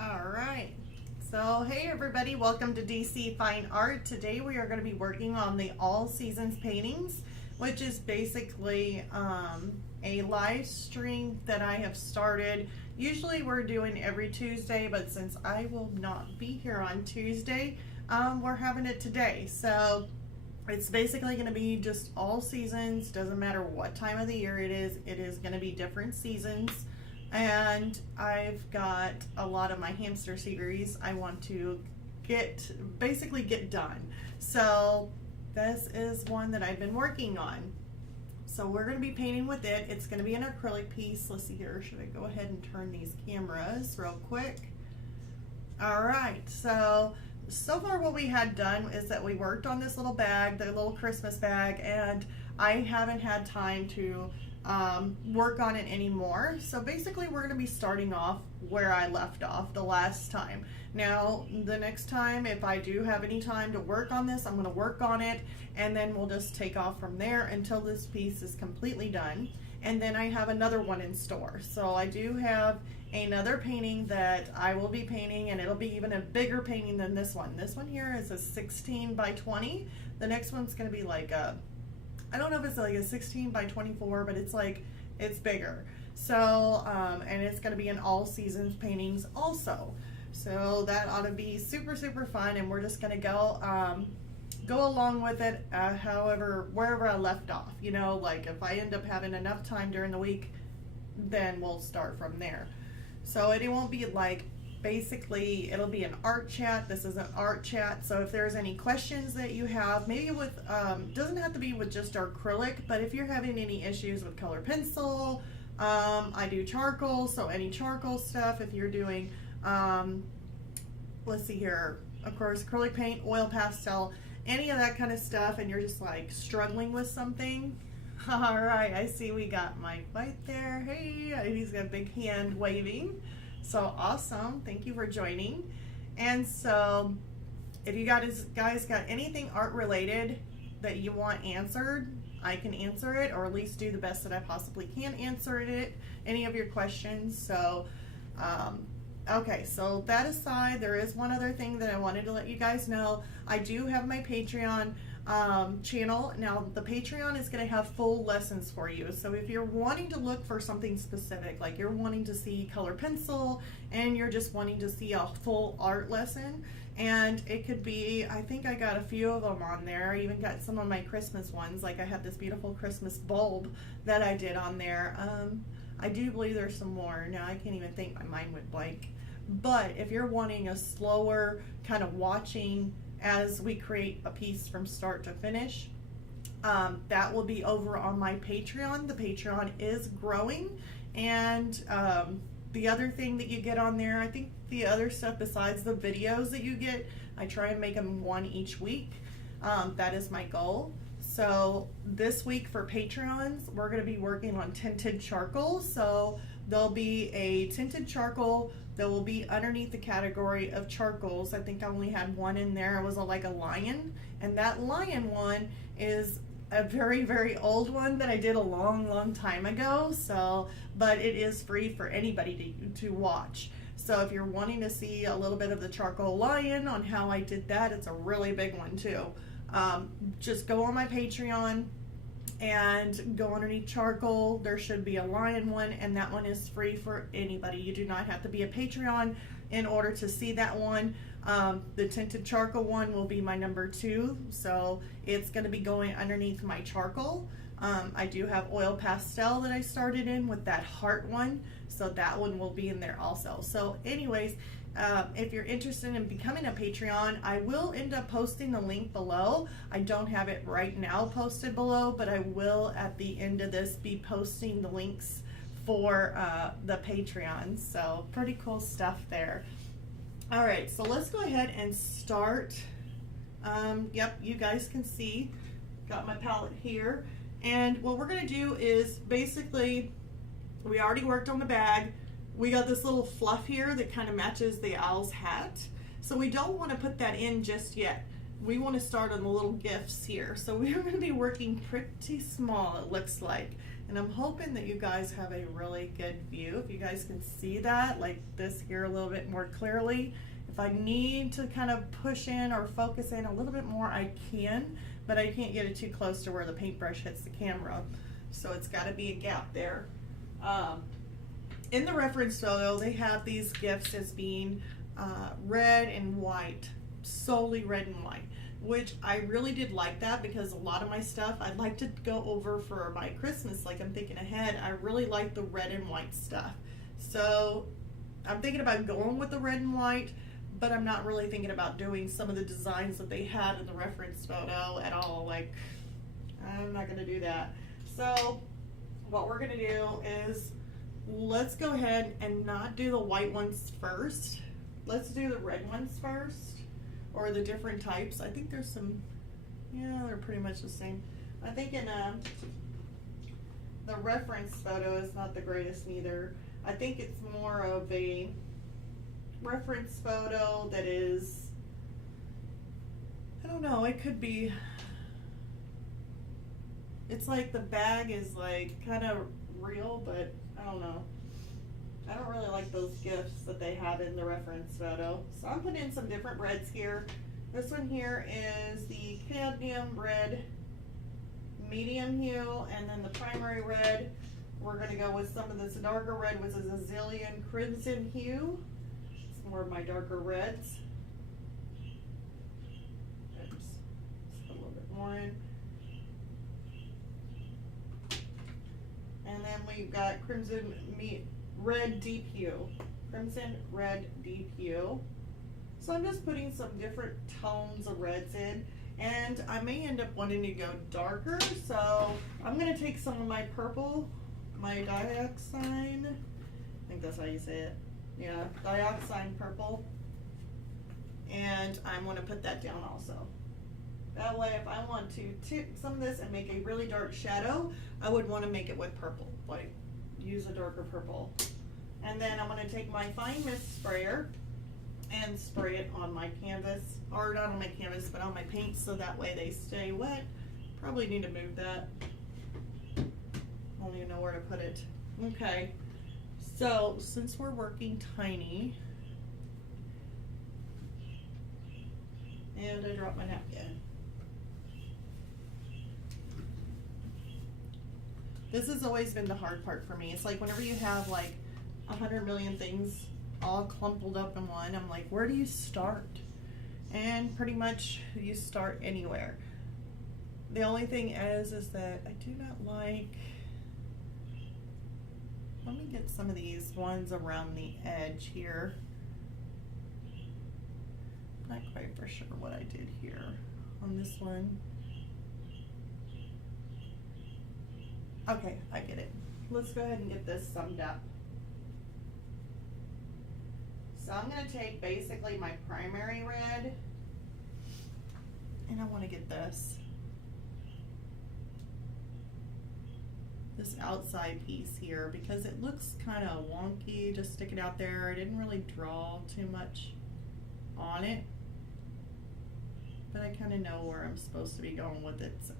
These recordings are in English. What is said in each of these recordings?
All right. So, hey everybody, welcome to DC Fine Art. Today we are going to be working on the All Seasons paintings, which is basically a live stream that I have started. Usually we're doing every Tuesday, but since I will not be here on Tuesday, we're having it today. So it's basically going to be just all seasons, doesn't matter what time of the year it is going to be different seasons. And I've got a lot of my hamster series I want to basically get done. So this is one that I've been working on. So we're going to be painting with it. It's going to be an acrylic piece. Let's see here. Should I go ahead and turn these cameras real quick? All right. So far what we had done is that we worked on this little bag, the little Christmas bag, and I haven't had time to work on it anymore. So basically we're going to be starting off where I left off the last time. Now the next time, if I do have any time to work on this, I'm going to work on it, and then we'll just take off from there until this piece is completely done. And then I have another one in store. So I do have another painting that I will be painting, and it'll be even a bigger painting than this one. This one here is a 16 by 20. The next one's going to be like I don't know if it's like a 16 by 24, but it's bigger. So, and it's going to be an all seasons paintings also. So that ought to be super, super fun. And we're just going to go along with it, wherever I left off. You know, like if I end up having enough time during the week, then we'll start from there. So it won't be like, basically it'll be an art chat. This is an art chat. So if there's any questions that you have, maybe with, doesn't have to be with just acrylic, but if you're having any issues with color pencil, I do charcoal. So any charcoal stuff, if you're doing, let's see here, of course, acrylic paint, oil pastel, any of that kind of stuff, and you're just like struggling with something. All right, I see we got Mike right there. Hey, he's got a big hand waving. So awesome, thank you for joining. And so if you guys got anything art related that you want answered, I can answer it, or at least do the best that I possibly can answer it, any of your questions. So okay, so that aside, there is one other thing that I wanted to let you guys know. I do have my Patreon channel. Now the Patreon is going to have full lessons for you. So if you're wanting to look for something specific, like you're wanting to see color pencil and you're just wanting to see a full art lesson, and it could be, I think I got a few of them on there. I even got some of my Christmas ones, like I had this beautiful Christmas bulb that I did on there. I do believe there's some more. Now I can't even think, my mind went blank. But if you're wanting a slower kind of watching as we create a piece from start to finish, that will be over on my Patreon. The Patreon is growing, and the other thing that you get on there, I think the other stuff besides the videos that you get, I try and make them one each week. That is my goal. So this week for Patreons, we're going to be working on tinted charcoal. So there'll be a tinted charcoal that will be underneath the category of charcoals. I think I only had one in there. It was like a lion, and that lion one is a very, very old one that I did a long, long time ago. So, but it is free for anybody to watch. So if you're wanting to see a little bit of the charcoal lion on how I did that, it's a really big one too. Just go on my Patreon and go underneath charcoal. There should be a lion one, and that one is free for anybody. You do not have to be a Patreon in order to see that one. The tinted charcoal one will be my number 2, so it's going to be going underneath my charcoal. I do have oil pastel that I started in with that heart one, so that one will be in there also. So anyways, if you're interested in becoming a Patreon, I will end up posting the link below. I don't have it right now posted below, but I will at the end of this be posting the links for the Patreon. So pretty cool stuff there. All right, so let's go ahead and start. Yep, you guys can see, got my palette here. And what we're gonna do is basically, we already worked on the bag. We got this little fluff here that kind of matches the owl's hat. So we don't want to put that in just yet. We want to start on the little gifts here. So we're going to be working pretty small, it looks like. And I'm hoping that you guys have a really good view. If you guys can see that, like this here a little bit more clearly. If I need to kind of push in or focus in a little bit more, I can, but I can't get it too close to where the paintbrush hits the camera. So it's got to be a gap there. In the reference photo, they have these gifts as being red and white, solely red and white, which I really did like that, because a lot of my stuff I'd like to go over for my Christmas, like I'm thinking ahead. I really like the red and white stuff. So I'm thinking about going with the red and white, but I'm not really thinking about doing some of the designs that they had in the reference photo at all. Like, I'm not gonna do that. So what we're gonna do is, let's go ahead and not do the white ones first. Let's do the red ones first, or the different types. I think there's some, yeah, they're pretty much the same. I think in the reference photo is not the greatest neither. I think it's more of a reference photo that is, I don't know, it could be, it's like the bag is like kind of real, but I don't know. I don't really like those gifts that they have in the reference photo. So I'm putting in some different reds here. This one here is the cadmium red medium hue, and then the primary red, we're gonna go with some of this darker red, which is a Zillion crimson hue. Some more of my darker reds. Oops, just put a little bit more in. And then we've got crimson red deep hue. Crimson red deep hue. So I'm just putting some different tones of reds in, and I may end up wanting to go darker, so I'm going to take some of my purple, my dioxine, I think that's how you say it, yeah, dioxine purple, and I'm going to put that down also. That way, if I want to tip some of this and make a really dark shadow, I would want to make it with purple, like use a darker purple. And then I'm going to take my fine mist sprayer and spray it on my canvas, or not on my canvas, but on my paint, so that way they stay wet. Probably need to move that. I don't even know where to put it. Okay, so since we're working tiny, and I dropped my napkin. This has always been the hard part for me. It's like whenever you have like 100 million things all clumpled up in one, I'm like, where do you start? And pretty much you start anywhere. The only thing is that I do not like, let me get some of these ones around the edge here. Not quite for sure what I did here on this one. Okay, I get it. Let's go ahead and get this summed up. So I'm going to take basically my primary red, and I want to get this outside piece here, because it looks kind of wonky just sticking out there. I didn't really draw too much on it, but I kind of know where I'm supposed to be going with it. So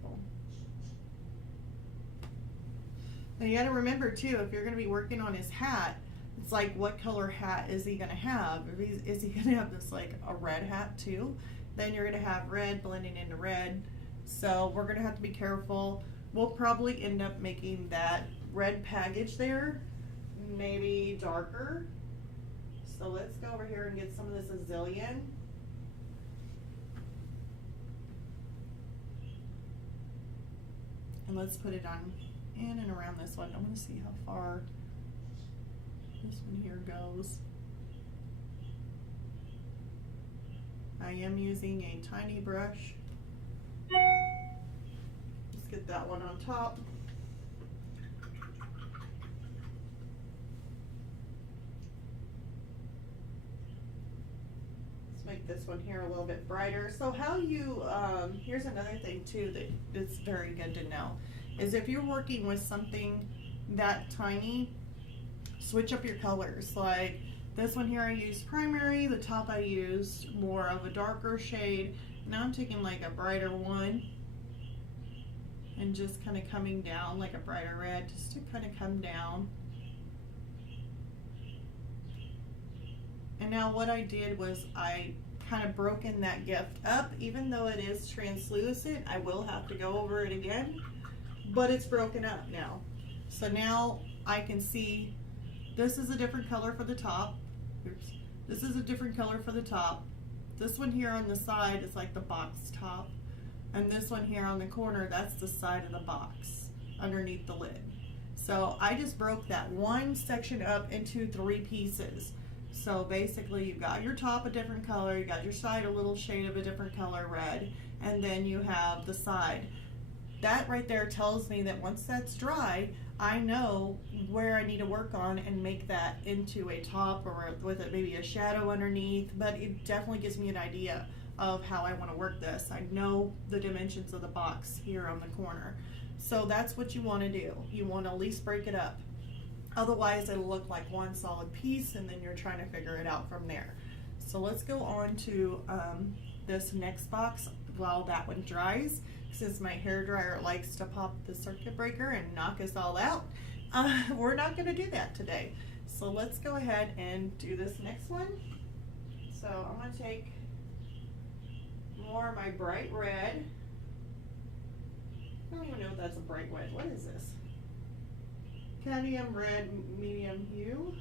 now you got to remember too, if you're going to be working on his hat, it's like, what color hat is he going to have? Is he going to have this like a red hat too? Then you're going to have red blending into red. So we're going to have to be careful. We'll probably end up making that red package there maybe darker. So let's go over here and get some of this Azillion. And let's put it on in and around this one. I want to see how far this one here goes. I am using a tiny brush. Let's get that one on top. Let's make this one here a little bit brighter. So how you, here's another thing too that is very good to know, is if you're working with something that tiny, switch up your colors. Like this one here I used primary, the top I used more of a darker shade. Now I'm taking like a brighter one and just kind of coming down like a brighter red, just to kind of come down. And now what I did was I kind of broken that gift up. Even though it is translucent, I will have to go over it again, but it's broken up now. So now I can see this is a different color for the top. Oops. This is a different color for the top. This one here on the side is like the box top. And this one here on the corner, that's the side of the box underneath the lid. So I just broke that one section up into 3 pieces. So basically you've got your top a different color, you got your side a little shade of a different color, red, and then you have the side. That right there tells me that once that's dry, I know where I need to work on and make that into a top, or with it maybe a shadow underneath, but it definitely gives me an idea of how I want to work this. I know the dimensions of the box here on the corner. So that's what you want to do. You want to at least break it up. Otherwise it'll look like one solid piece, and then you're trying to figure it out from there. So let's go on to this next box while that one dries. Since my hair dryer likes to pop the circuit breaker and knock us all out, we're not going to do that today. So let's go ahead and do this next one. So I'm going to take more of my bright red. I don't even know if that's a bright red. What is this? Cadmium red medium hue.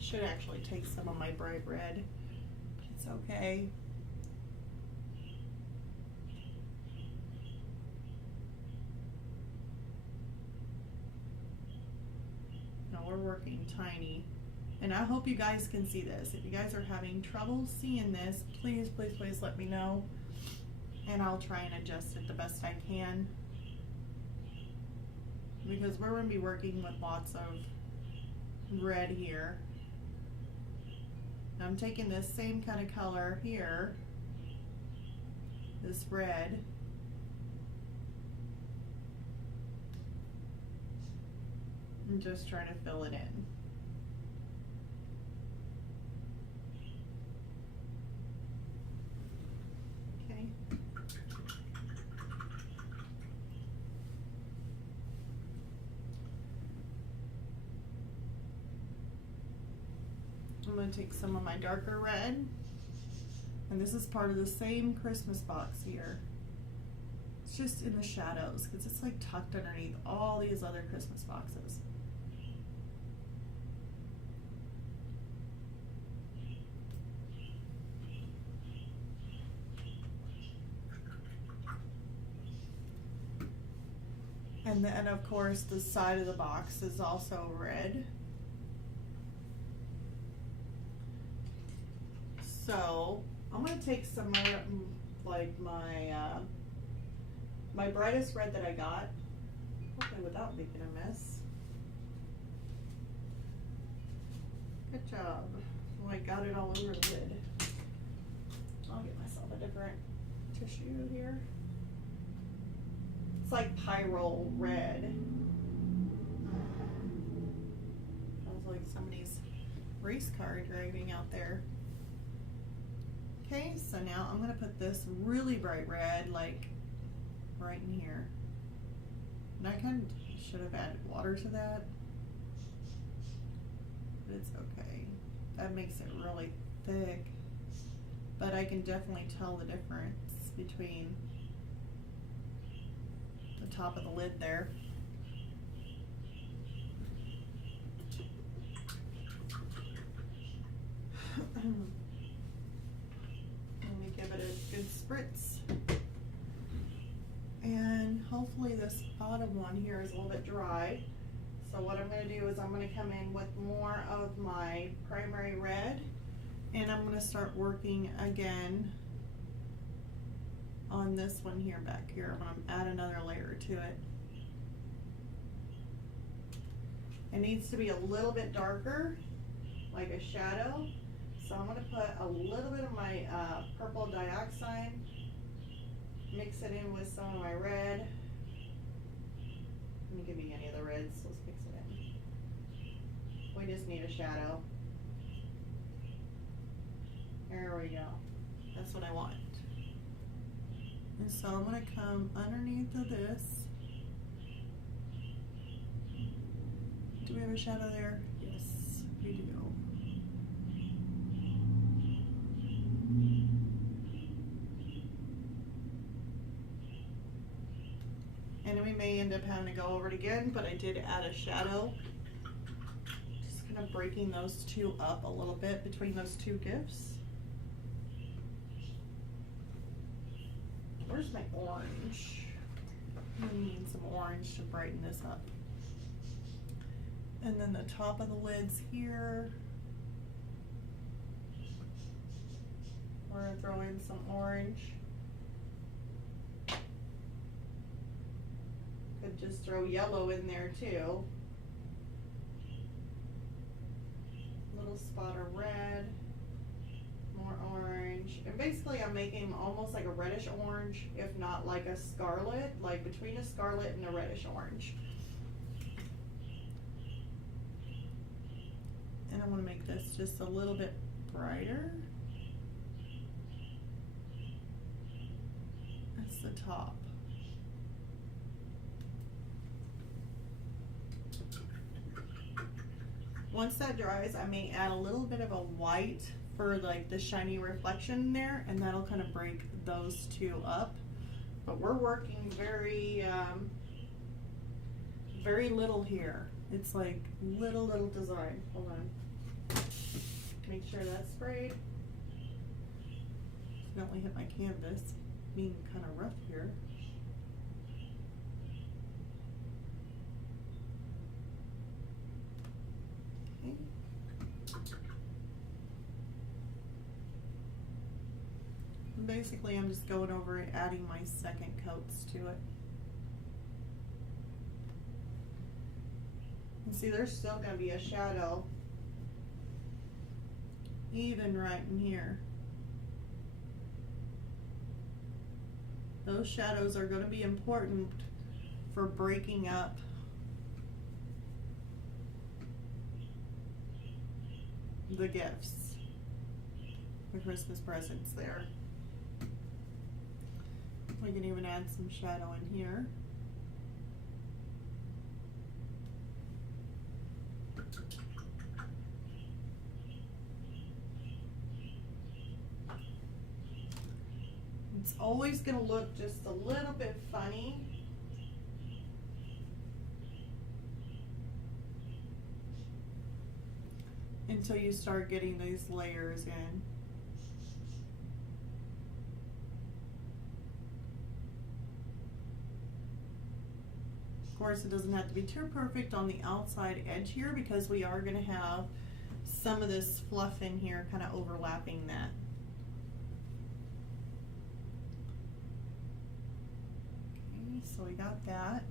Should actually take some of my bright red. It's okay. No, we're working tiny. And I hope you guys can see this. If you guys are having trouble seeing this, please, please, please let me know. And I'll try and adjust it the best I can. Because we're going to be working with lots of red here. I'm taking this same kind of color here, this red, and just trying to fill it in. Okay. I'm going to take some of my darker red, and this is part of the same Christmas box here. It's just in the shadows because it's like tucked underneath all these other Christmas boxes. And then of course the side of the box is also red. So I'm going to take some of like my brightest red that I got, hopefully without making a mess. Good job. Oh, I got it all over the lid. I'll get myself a different tissue here. It's like pyrrole red. Sounds like somebody's race car driving out there. Okay, so now I'm going to put this really bright red, like right in here. And I kind of should have added water to that, but it's okay. That makes it really thick, but I can definitely tell the difference between the top of the lid there. Give it a good spritz, and hopefully this bottom one here is a little bit dry. So what I'm going to do is I'm going to come in with more of my primary red, and I'm going to start working again on this one here back here. I'm going to add another layer to it. It needs to be a little bit darker, like a shadow. So I'm going to put a little bit of my purple dioxide, mix it in with some of my red. Let me give me any of the reds, let's mix it in. We just need a shadow. There we go. That's what I want. And so I'm going to come underneath of this. Do we have a shadow there? Yes, we do. And we may end up having to go over it again, but I did add a shadow. Just kind of breaking those two up a little bit between those two gifts. Where's my orange? I need some orange to brighten this up. And then the top of the lids here. We're going to throw in some orange. Could just throw yellow in there too. Little spot of red, more orange. And basically I'm making almost like a reddish orange, if not like a scarlet, like between a scarlet and a reddish orange. And I want to make this just a little bit brighter. That's the top. Once that dries, I may add a little bit of a white for like the shiny reflection there, and that'll kind of break those two up. But we're working very little here. It's like little design. Hold on. Make sure that's sprayed. Accidentally hit my canvas, being kind of rough here. Okay. Basically, I'm just going over it, adding my second coats to it. And see, there's still going to be a shadow even right in here. Those shadows are going to be important for breaking up the gifts, the Christmas presents there. We can even add some shadow in here. It's always going to look just a little bit funny. Until you start getting these layers in. Of course, it doesn't have to be too perfect on the outside edge here because we are going to have some of this fluff in here kind of overlapping that. Okay, so we got that.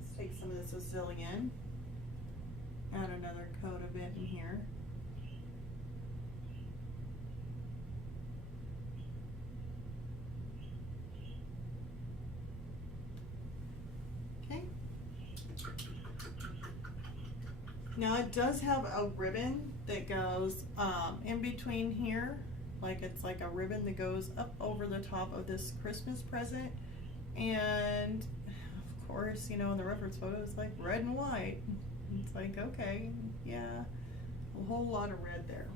Let's take some of this Sicilian, add another coat of it in here. Now it does have a ribbon that goes in between here, like it's like a ribbon that goes up over the top of this Christmas present. And of course, you know, in the reference photo it's like red and white. It's like, okay, yeah, a whole lot of red there.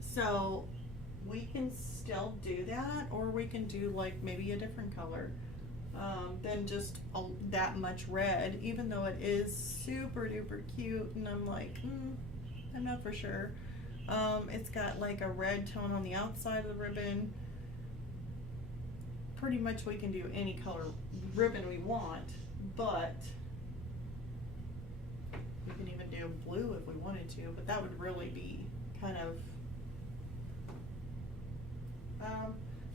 So we can still do that, or we can do like maybe a different color. Than just that much red, even though it is super duper cute. And I'm like, I'm not for sure. It's got like a red tone on the outside of the ribbon. Pretty much we can do any color ribbon we want, but we can even do blue if we wanted to, but that would really be kind of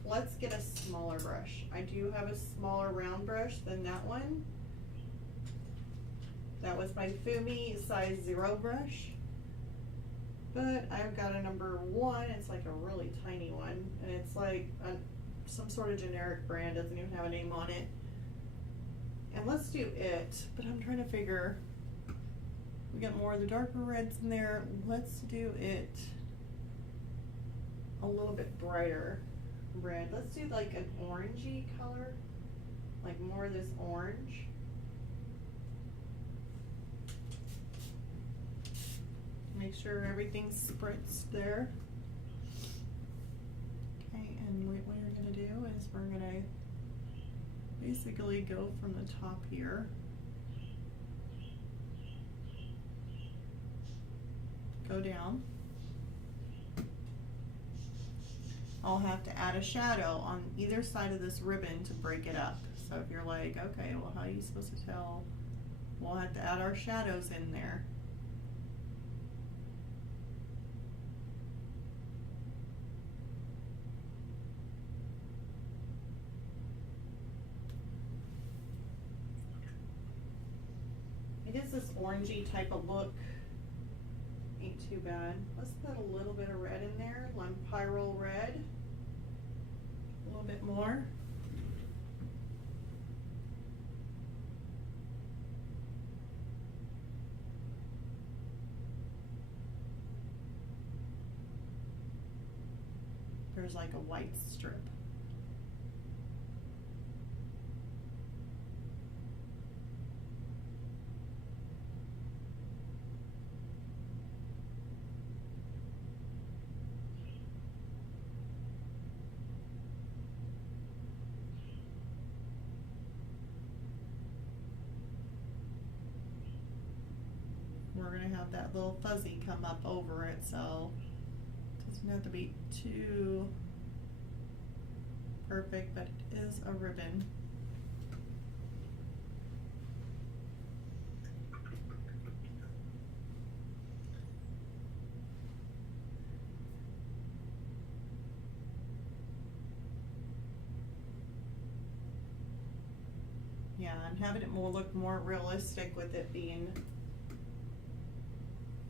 let's get a smaller brush. I do have a smaller round brush than that one. That was my Fumi size 0 brush. But I've got a number 1. It's like a really tiny one. And it's like some sort of generic brand. Doesn't even have a name on it. And let's do it. But I'm trying to figure. We got more of the darker reds in there. Let's do it a little bit brighter red. Let's do like an orangey color, like more of this orange. Make sure everything's spritzed there. Okay, and what we're gonna do is we're gonna basically go from the top here. Go down. I'll have to add a shadow on either side of this ribbon to break it up. So if you're like, okay, well, how are you supposed to tell? We'll have to add our shadows in there. I guess this orangey type of look ain't too bad. Let's put a little bit of red in there, Pyrrole red. A little bit more. There's like a white strip. We're going to have that little fuzzy come up over it, so it doesn't have to be too perfect, but it is a ribbon. Yeah, and having it look more realistic with it being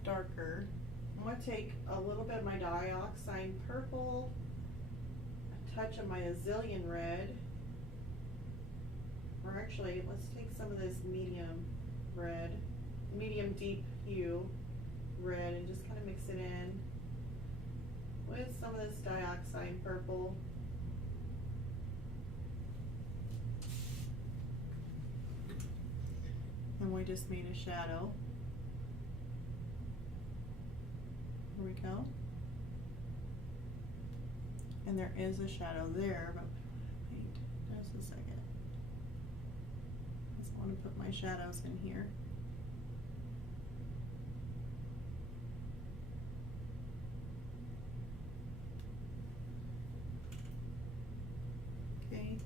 darker. I'm going to take a little bit of my dioxide purple, a touch of my azalean red, or actually let's take some of this medium red, medium deep hue red, and just kind of mix it in with some of this dioxide purple. And we just made a shadow. Here we go. And there is a shadow there, but wait, just a second. I just want to put my shadows in here. Okay.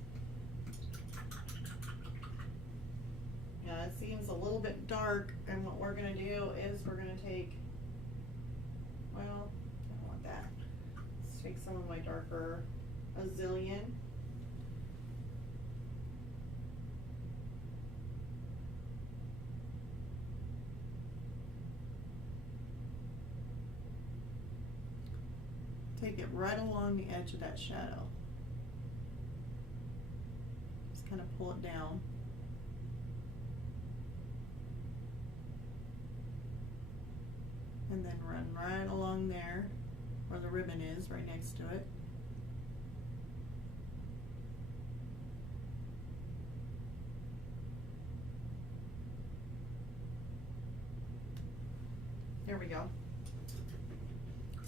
Yeah, it seems a little bit dark, and what we're going to do is we're going to take, well, I don't want that. Let's take some of my darker azalean. Take it right along the edge of that shadow. Just kind of pull it down. And then run right along there where the ribbon is, right next to it. There we go.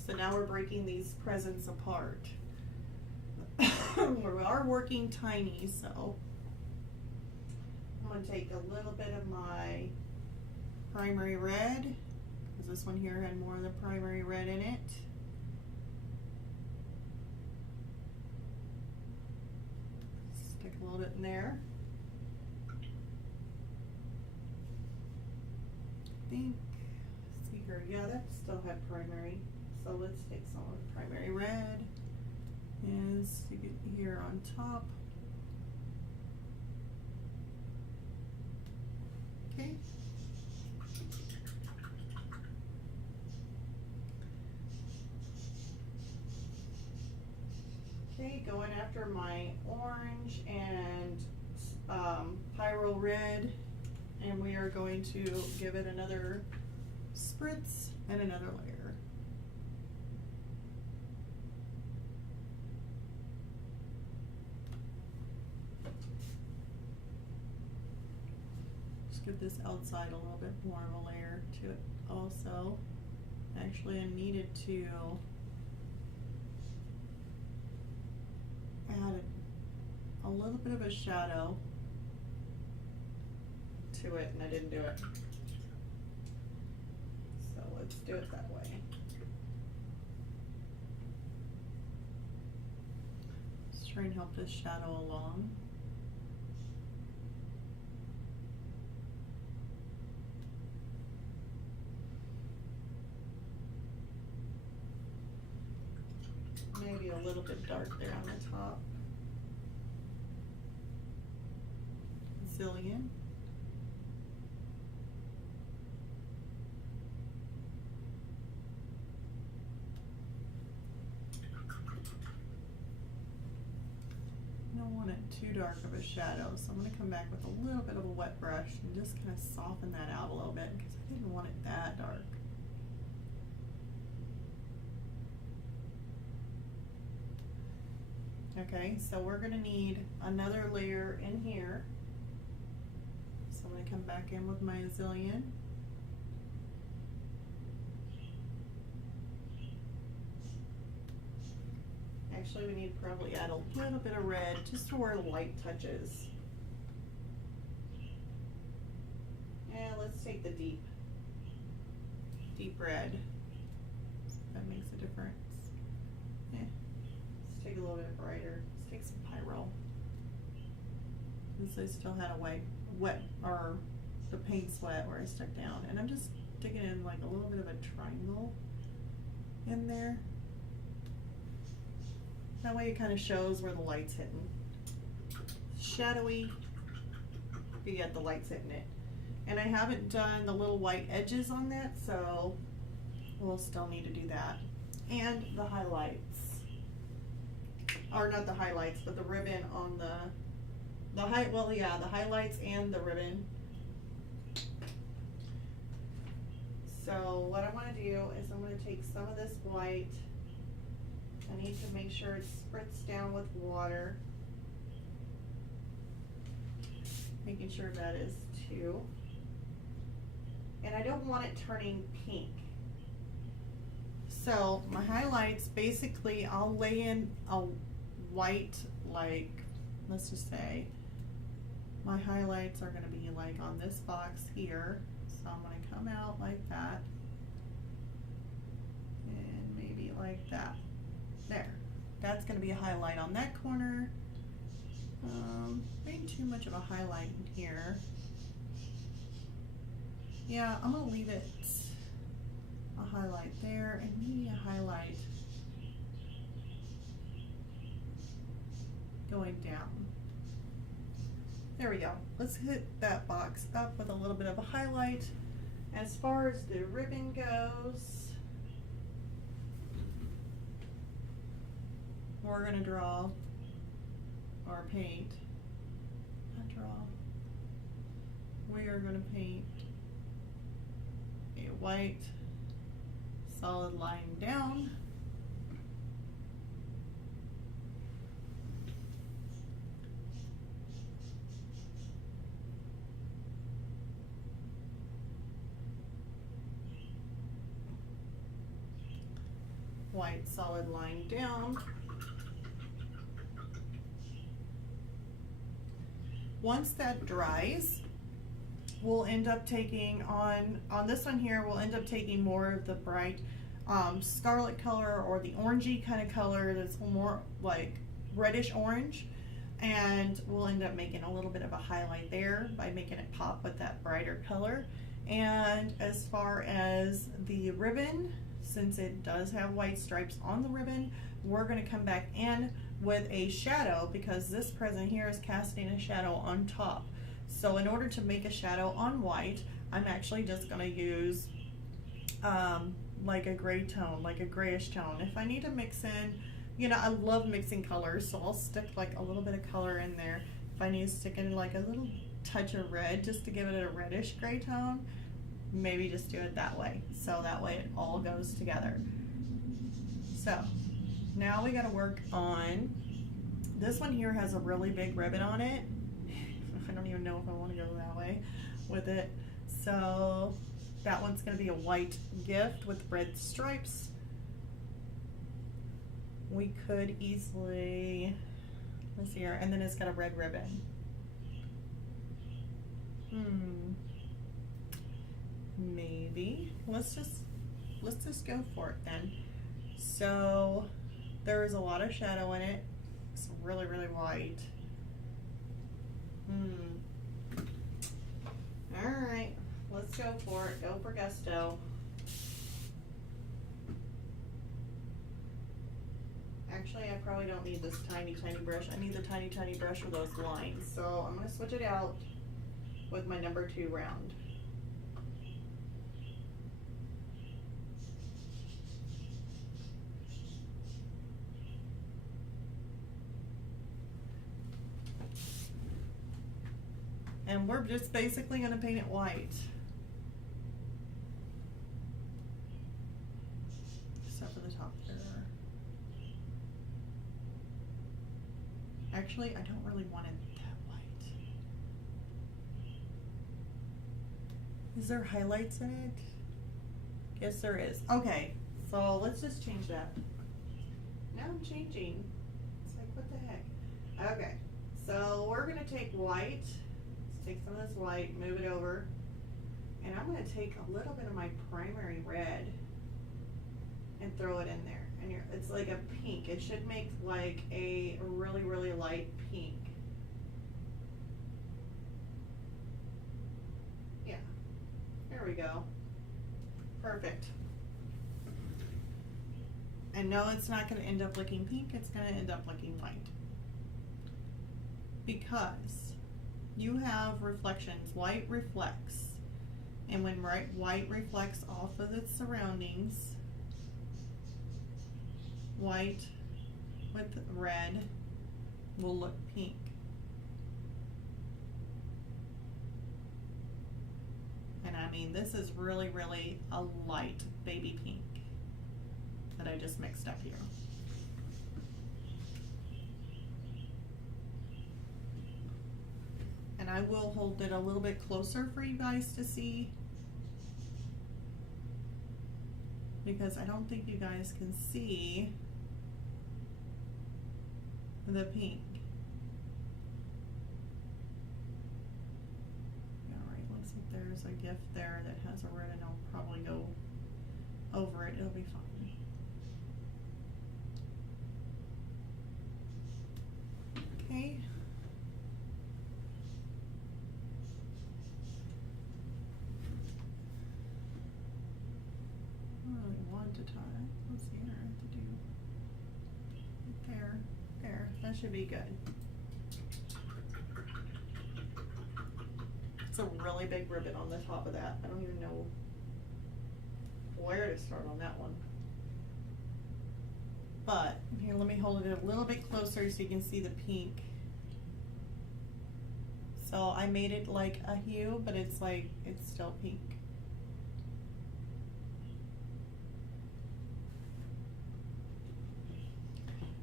So now we're breaking these presents apart. We are working tiny, so I'm going to take a little bit of my primary red, because this one here had more of the primary red in it. Stick a little bit in there. I think, let's see here, yeah, that still had primary. So let's take some of the primary red and stick it here on top. Okay. Okay, going after my orange and Pyrrole red, and we are going to give it another spritz, and another layer. Just give this outside a little bit more of a layer to it also. Actually, I needed to add a little bit of a shadow to it, and I didn't do it. So let's do it that way. Just try and help this shadow along. Maybe a little bit dark there on the top. Zillion. I don't want it too dark of a shadow, so I'm going to come back with a little bit of a wet brush and just kind of soften that out a little bit because I didn't want it that dark. Okay, so we're going to need another layer in here. So I'm going to come back in with my Zillion. Actually, we need to probably add a little bit of red just to where light touches. Yeah, let's take the deep red. That makes a difference. Yeah. Let's take a little bit brighter. Let's take some Pyro. Since I still had a wet or the paint sweat where I stuck down, and I'm just sticking in like a little bit of a triangle in there. That way it kind of shows where the light's hitting. Shadowy, but yet the light's hitting it. And I haven't done the little white edges on that, so we'll still need to do that. And the highlights. Or not the highlights, but the ribbon on the highlights and the ribbon. So what I want to do is I'm going to take some of this white. I need to make sure it's spritzed down with water. Making sure that is too. And I don't want it turning pink. So my highlights, basically I'll lay in a white, like, let's just say my highlights are going to be like on this box here. So I'm going to come out like that. And maybe like that. There. That's going to be a highlight on that corner. Maybe too much of a highlight in here. Yeah, I'm going to leave it a highlight there and maybe a highlight going down. There we go. Let's hit that box up with a little bit of a highlight. As far as the ribbon goes, we're going to draw or paint. Not draw. We are going to paint a white solid line down. White solid line down. Once that dries, we'll end up taking on this one here, we'll end up taking more of the bright scarlet color or the orangey kind of color that's more like reddish orange, and we'll end up making a little bit of a highlight there by making it pop with that brighter color. And as far as the ribbon, since it does have white stripes on the ribbon, we're going to come back in with a shadow because this present here is casting a shadow on top. So in order to make a shadow on white, I'm actually just going to use like a gray tone, like a grayish tone. If I need to mix in, you know, I love mixing colors, so I'll stick like a little bit of color in there. If I need to stick in like a little touch of red just to give it a reddish gray tone, maybe just do it that way. So that way it all goes together. So now we got to work on, this one here has a really big ribbon on it. I don't even know if I want to go that way with it. So that one's going to be a white gift with red stripes. We could easily, let's see here, and then it's got a red ribbon. Maybe let's just go for it then. So there is a lot of shadow in it. It's really white. All right, let's go for it. Go for gusto. Actually, I probably don't need this tiny brush. I need the tiny brush for those lines. So I'm going to switch it out with my number 2 round. And we're just basically going to paint it white. Except for the top there. Actually, I don't really want it that white. Is there highlights in it? Yes, there is. Okay, so let's just change that. Now I'm changing. It's like, what the heck? Okay, so we're going to take white. Take some of this white, move it over, and I'm going to take a little bit of my primary red and throw it in there. And it's like a pink. It should make like a really light pink. Yeah, there we go. Perfect. And no, it's not going to end up looking pink. It's going to end up looking white. Because you have reflections. White reflects, and when white reflects off of its surroundings, white with red will look pink. And I mean, this is really a light baby pink that I just mixed up here. And I will hold it a little bit closer for you guys to see, because I don't think you guys can see the pink. Alright, looks like there's a gift there that has a red, and I'll probably go over it. It'll be fine. Okay. To tie. Let's see what I have to do. There. That should be good. It's a really big ribbon on the top of that. I don't even know where to start on that one. But here, let me hold it a little bit closer so you can see the pink. So I made it like a hue, but it's still pink.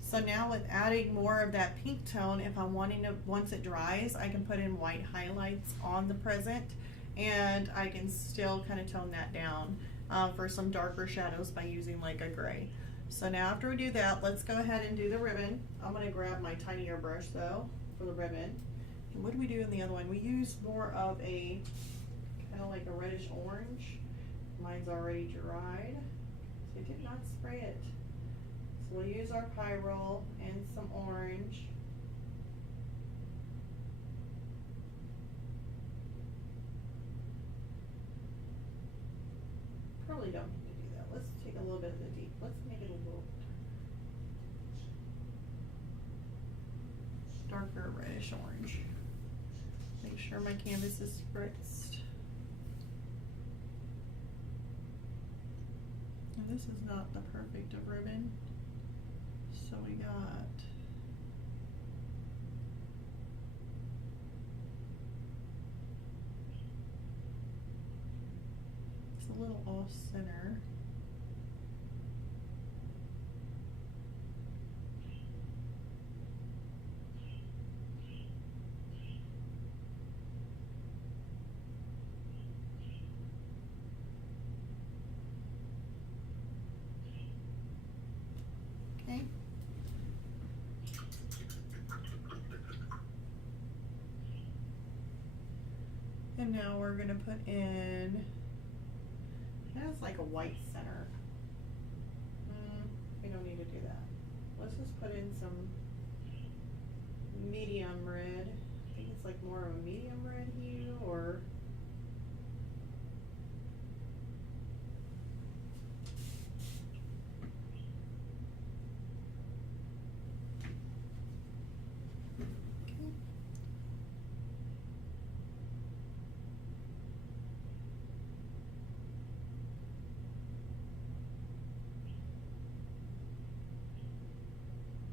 So now with adding more of that pink tone, if I'm wanting to, once it dries, I can put in white highlights on the present, and I can still kind of tone that down for some darker shadows by using like a gray. So now after we do that, let's go ahead and do the ribbon. I'm going to grab my tinier brush though for the ribbon. And what do we do in the other one? We use more of a kind of like a reddish orange. Mine's already dried, so I did not spray it. So we'll use our pyrrole and some orange. Probably don't need to do that. Let's take a little bit of the deep. Let's make it a little darker reddish orange. Make sure my canvas is spritzed. And this is not the perfect of ribbon. So we got a little off center. Okay. And now we're going to put in, that's like a white center. We don't need to do that. Let's just put in some medium red. I think it's like more of a medium red hue, or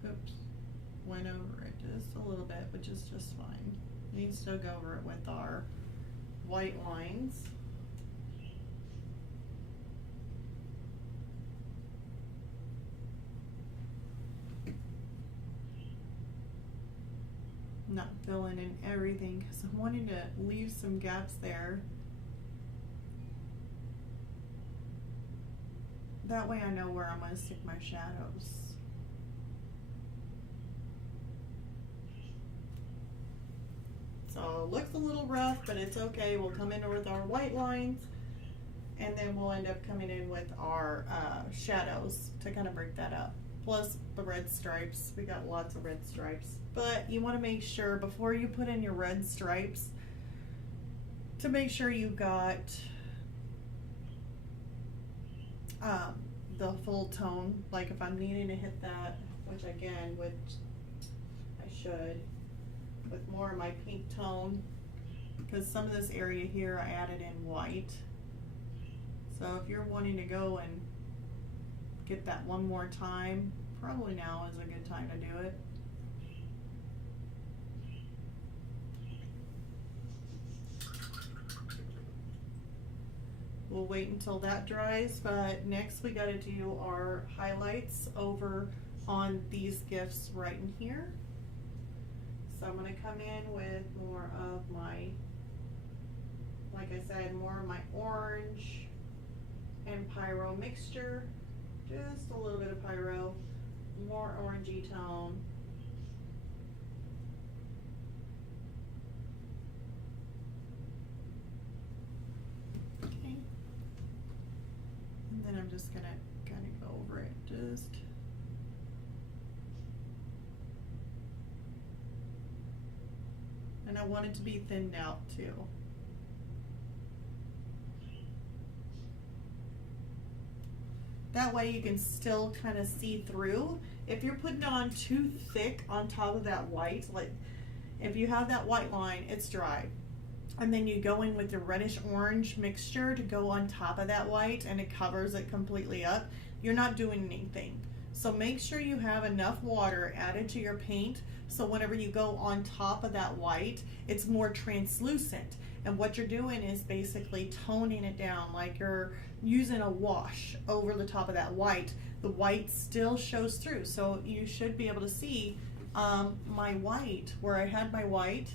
oops, went over it just a little bit, which is just fine. We need to still go over it with our white lines. Not filling in everything because I'm wanting to leave some gaps there. That way I know where I'm going to stick my shadows. So it looks a little rough, but it's okay. We'll come in with our white lines, and then we'll end up coming in with our shadows to kind of break that up. Plus the red stripes. We got lots of red stripes. But you want to make sure before you put in your red stripes to make sure you got the full tone. Like if I'm needing to hit that, which again, which I should, with more of my pink tone, because some of this area here I added in white. So if you're wanting to go and get that one more time, probably now is a good time to do it. We'll wait until that dries, but next we got to do our highlights over on these gifts right in here. So I'm going to come in with more of my, like I said, more of my orange and pyro mixture. Just a little bit of pyro, more orangey tone. Okay. And then I'm just going to kind of go over it just. And I want it to be thinned out too. That way you can still kind of see through. If you're putting it on too thick on top of that white, like if you have that white line, it's dry. And then you go in with your reddish orange mixture to go on top of that white and it covers it completely up, you're not doing anything. So make sure you have enough water added to your paint so whenever you go on top of that white, it's more translucent. And what you're doing is basically toning it down, like you're using a wash over the top of that white. The white still shows through, so you should be able to see my white, where I had my white,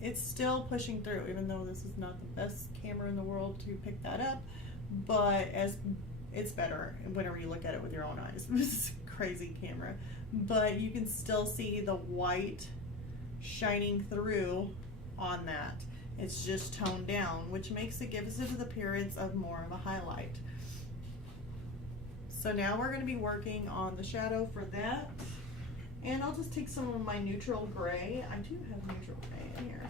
it's still pushing through, even though this is not the best camera in the world to pick that up, but as it's better whenever you look at it with your own eyes. This is a crazy camera, but you can still see the white shining through on that. It's just toned down, which makes it, gives it the appearance of more of a highlight. So now we're going to be working on the shadow for that. And I'll just take some of my neutral gray. I do have neutral gray in here.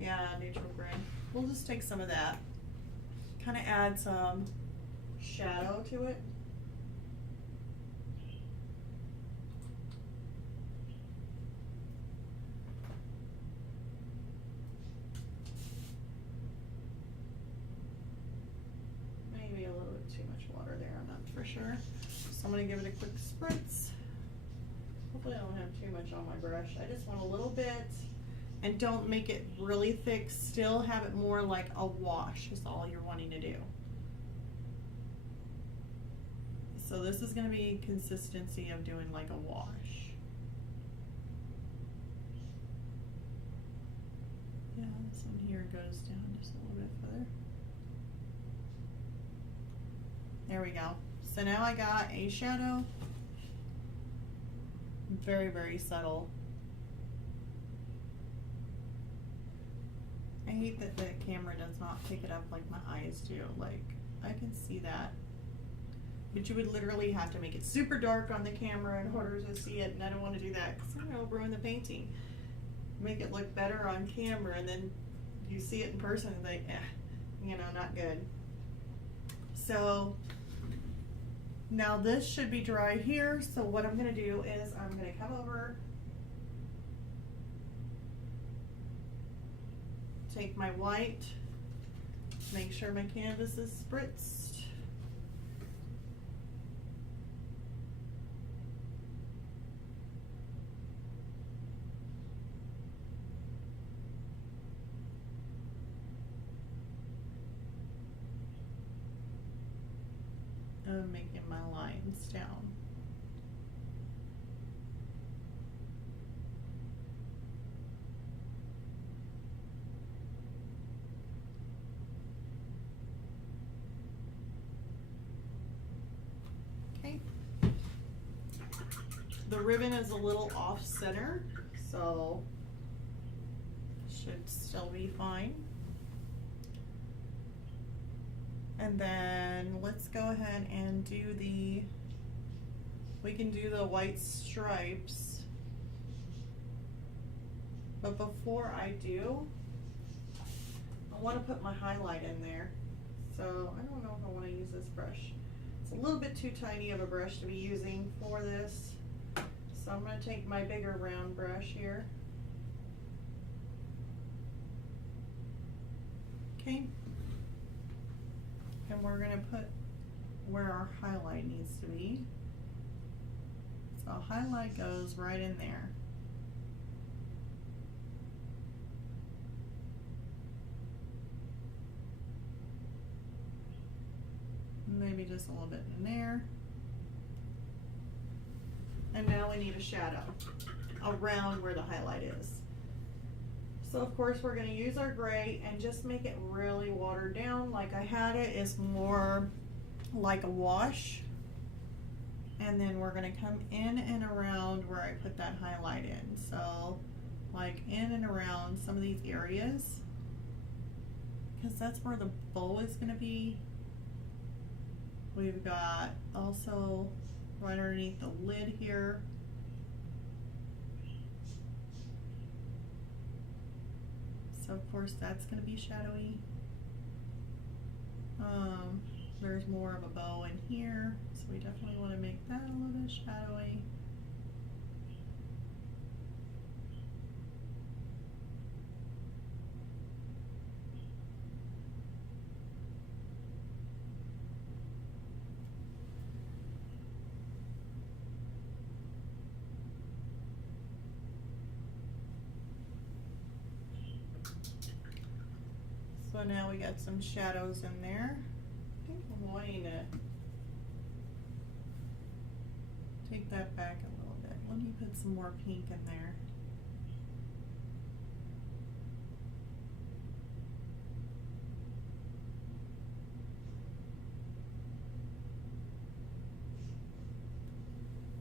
Yeah, neutral gray. We'll just take some of that. Kind of add some shadow to it. Maybe a little bit too much water there, I'm not for sure. So I'm going to give it a quick spritz. Hopefully I don't have too much on my brush. I just want a little bit, And don't make it really thick, still have it more like a wash is all you're wanting to do. So this is going to be consistency of doing like a wash. Yeah, this one here goes down just a little bit further. There we go. So now I got a shadow. Very, very subtle. I hate that the camera does not pick it up like my eyes do. Like, I can see that. But you would literally have to make it super dark on the camera in order to see it, and I don't want to do that because it'll ruin the painting. Make it look better on camera, and then you see it in person and like, you know, not good. So now this should be dry here, so what I'm going to do is I'm going to come over, take my white, make sure my canvas is spritzed. I'm making my lines down. Okay. The ribbon is a little off center, so should still be fine. And then let's go ahead and do we can do the white stripes. But before I do, I want to put my highlight in there. So I don't know if I want to use this brush. It's a little bit too tiny of a brush to be using for this. So I'm going to take my bigger round brush here. Okay. And we're going to put where our highlight needs to be. So highlight goes right in there. Maybe just a little bit in there. And now we need a shadow around where the highlight is. So of course we're going to use our gray and just make it really watered down like I had it. It's more like a wash. And then we're going to come in and around where I put that highlight in. So like in and around some of these areas, because that's where the bow is going to be. We've got also right underneath the lid here. So of course that's going to be shadowy. There's more of a bow in here, so we definitely want to make that a little bit shadowy. So now we got some shadows in there. I think I'm wanting to take that back a little bit. Let me put some more pink in there.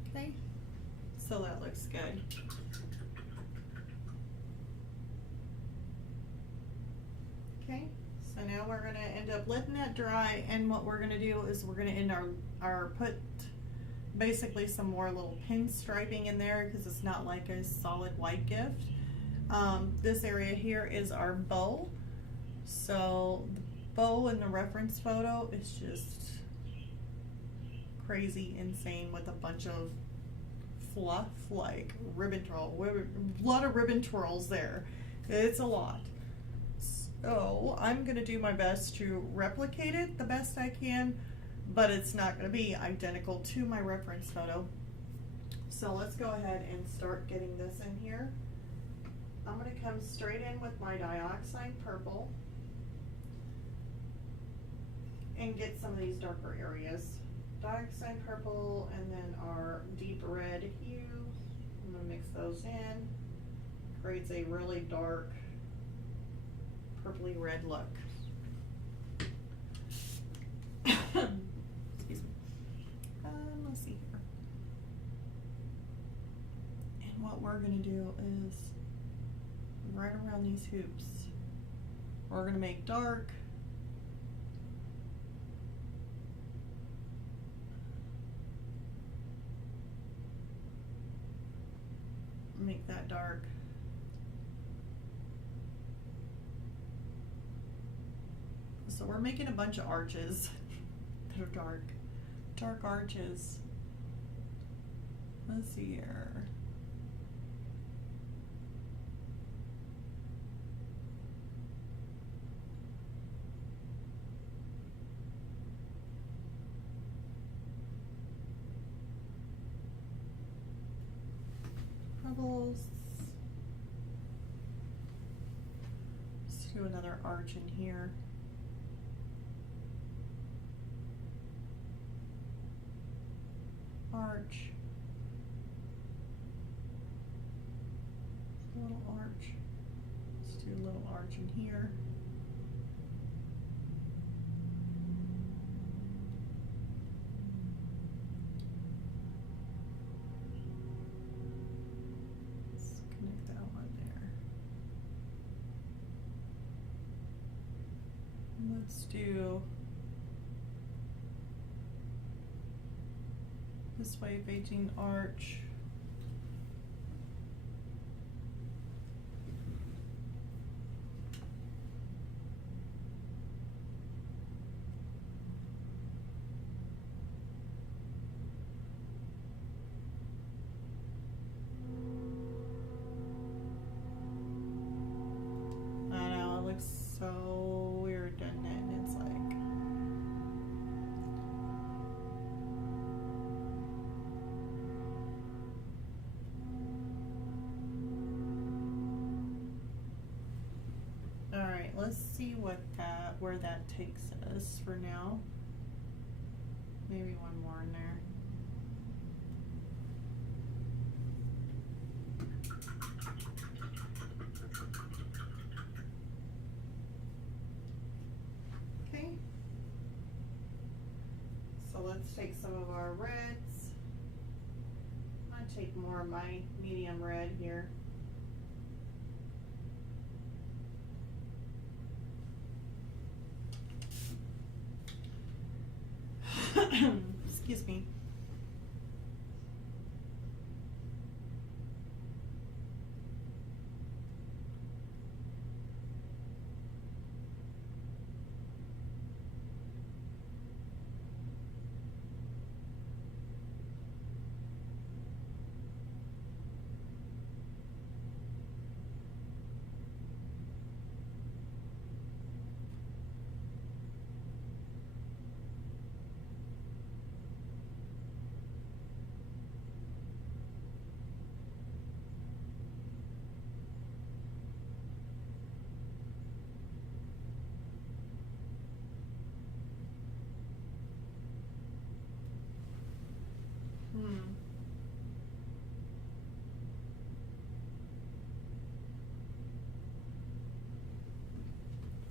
Okay, so that looks good. Okay, so now we're going to end up letting that dry, and what we're going to do is we're going to end put basically some more little pin striping in there because it's not like a solid white gift. This area here is our bow. So the bow in the reference photo is just crazy insane with a bunch of fluff, like ribbon twirl, a lot of ribbon twirls there. It's a lot. So I'm going to do my best to replicate it the best I can, but it's not going to be identical to my reference photo. So let's go ahead and start getting this in here. I'm going to come straight in with my dioxide purple and get some of these darker areas. Dioxide purple and then our deep red hue. I'm going to mix those in. Creates a really dark purpley red look. Excuse me. Let's see here. And what we're going to do is right around these hoops, we're going to make dark. Make that dark. So we're making a bunch of arches that are dark. Dark arches. Let's see here. Bubbles. Let's do another arch in here. Arch. A little arch. Let's do a little arch in here. Let's connect that one there. Let's do this way facing arch. I know, it looks so weird, doesn't it? And it's like, let's see where that takes us for now. Maybe one more in there. Okay. So let's take some of our reds. I'm gonna take more of my medium red here. Excuse me.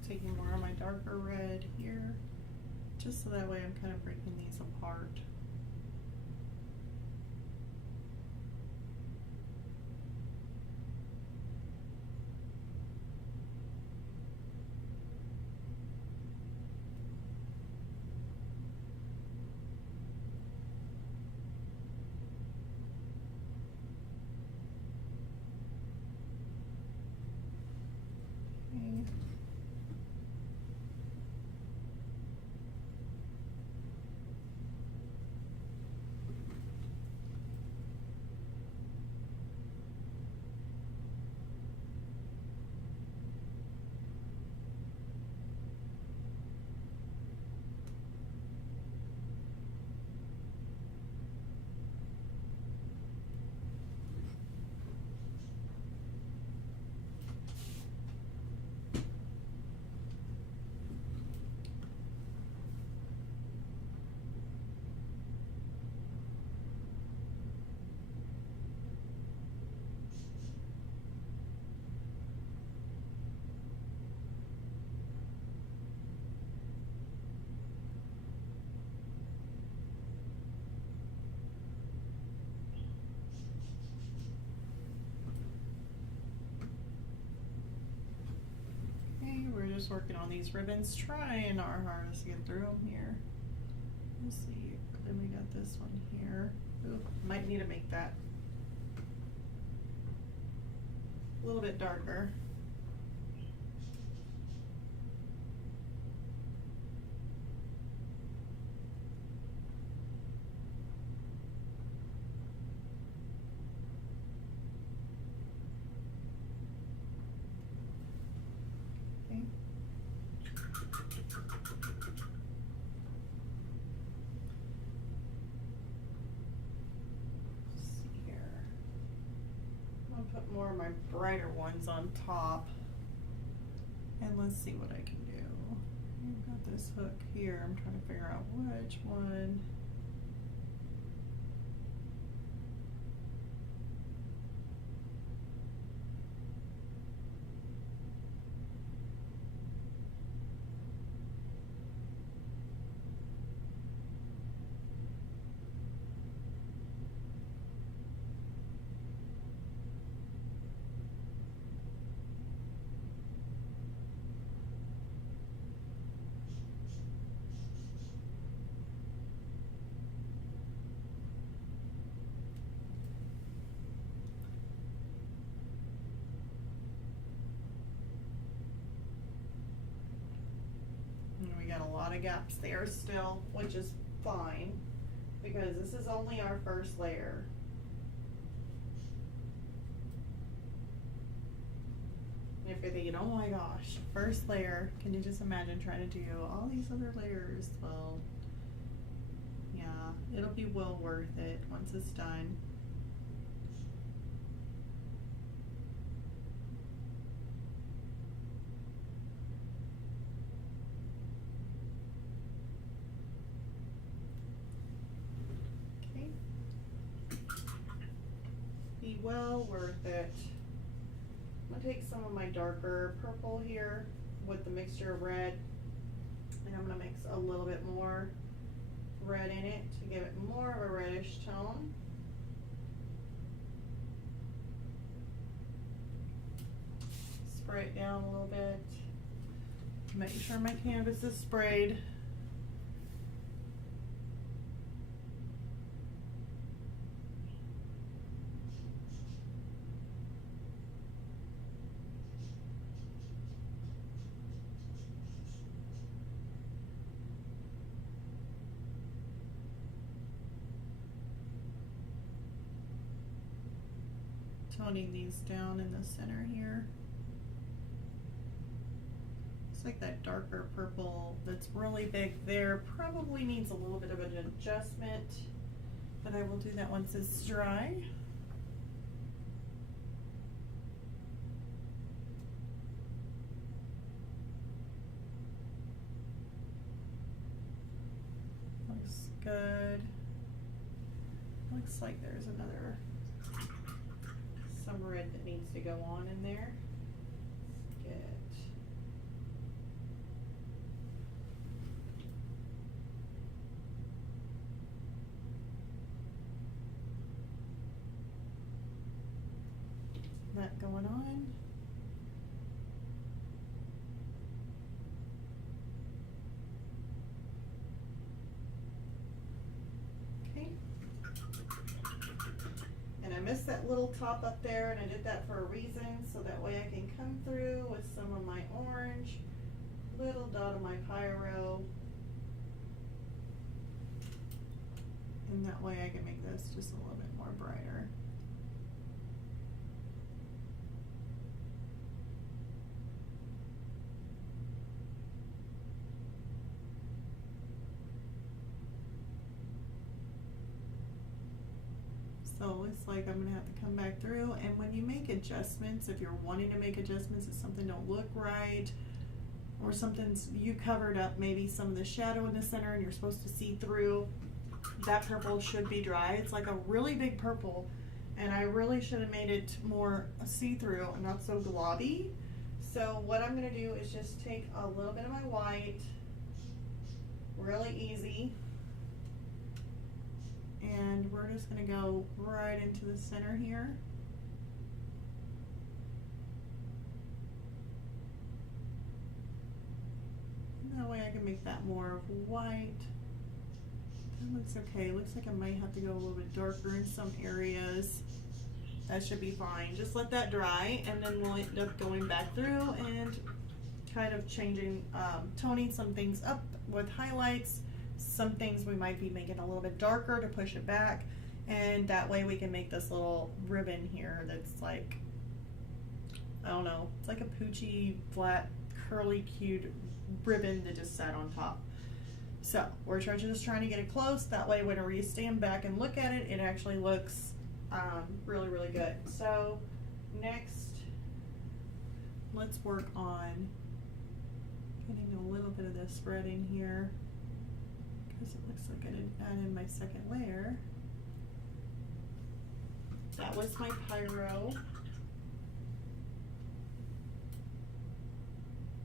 Taking more of my darker red here, just so that way I'm kind of breaking these apart. just working on these ribbons, trying our hardest to get through them here. Let's see, then we got this one here. Ooh, might need to make that a little bit darker. Put more of my brighter ones on top, and let's see what I can do. I've got this hook here. I'm trying to figure out which one. We got a lot of gaps there still, which is fine because this is only our first layer. And if you're thinking, oh my gosh, first layer, can you just imagine trying to do all these other layers? Well, yeah, it'll be well worth it once it's done. Well worth it. I'm gonna take some of my darker purple here with the mixture of red, and I'm gonna mix a little bit more red in it to give it more of a reddish tone. Spray it down a little bit. Make sure my canvas is sprayed. Toning these down in the center here. Looks like that darker purple that's really big there probably needs a little bit of an adjustment, but I will do that once it's dry. Looks good. Looks like there's another some red that needs to go on in there. Get that going on. Okay. And I missed that little top up there, and I did that for a reason, so that way I can come through with some of my orange, little dot of my pyro, and that way I can make this just a little bit more brighter. So it looks like I'm gonna have to come back through, and when you make adjustments, if you're wanting to make adjustments, if something don't look right, or something's, you covered up maybe some of the shadow in the center and you're supposed to see through, that purple should be dry. It's like a really big purple, and I really should have made it more see-through and not so globby. So what I'm gonna do is just take a little bit of my white, really easy, and we're just gonna go right into the center here. I can make that more white. That looks okay. Looks like I might have to go a little bit darker in some areas. That should be fine. Just let that dry, and then we'll end up going back through and kind of changing, toning some things up with highlights. Some things we might be making a little bit darker to push it back, and that way we can make this little ribbon here that's like, I don't know, it's like a poochy, flat, curly, cute ribbon that just sat on top. So we're just trying to get it close. That way whenever you stand back and look at it, it actually looks really, really good. So next, let's work on getting a little bit of this spread in here, because it looks like I didn't add in my second layer. That was my pyro.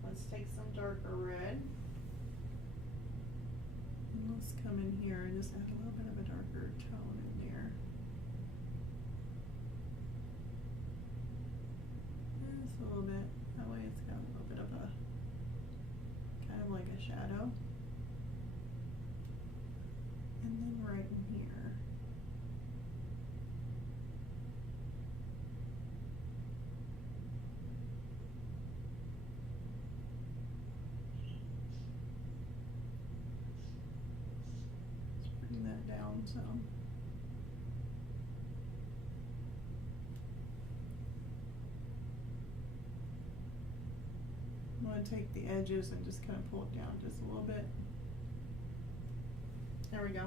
Let's take some darker red. And let's come in here and just add a little bit of a darker tone in there. Just a little bit. That way it's got a little bit of a, kind of like a shadow. And then right in here. That down some. I'm going to take the edges and just kind of pull it down just a little bit. There we go.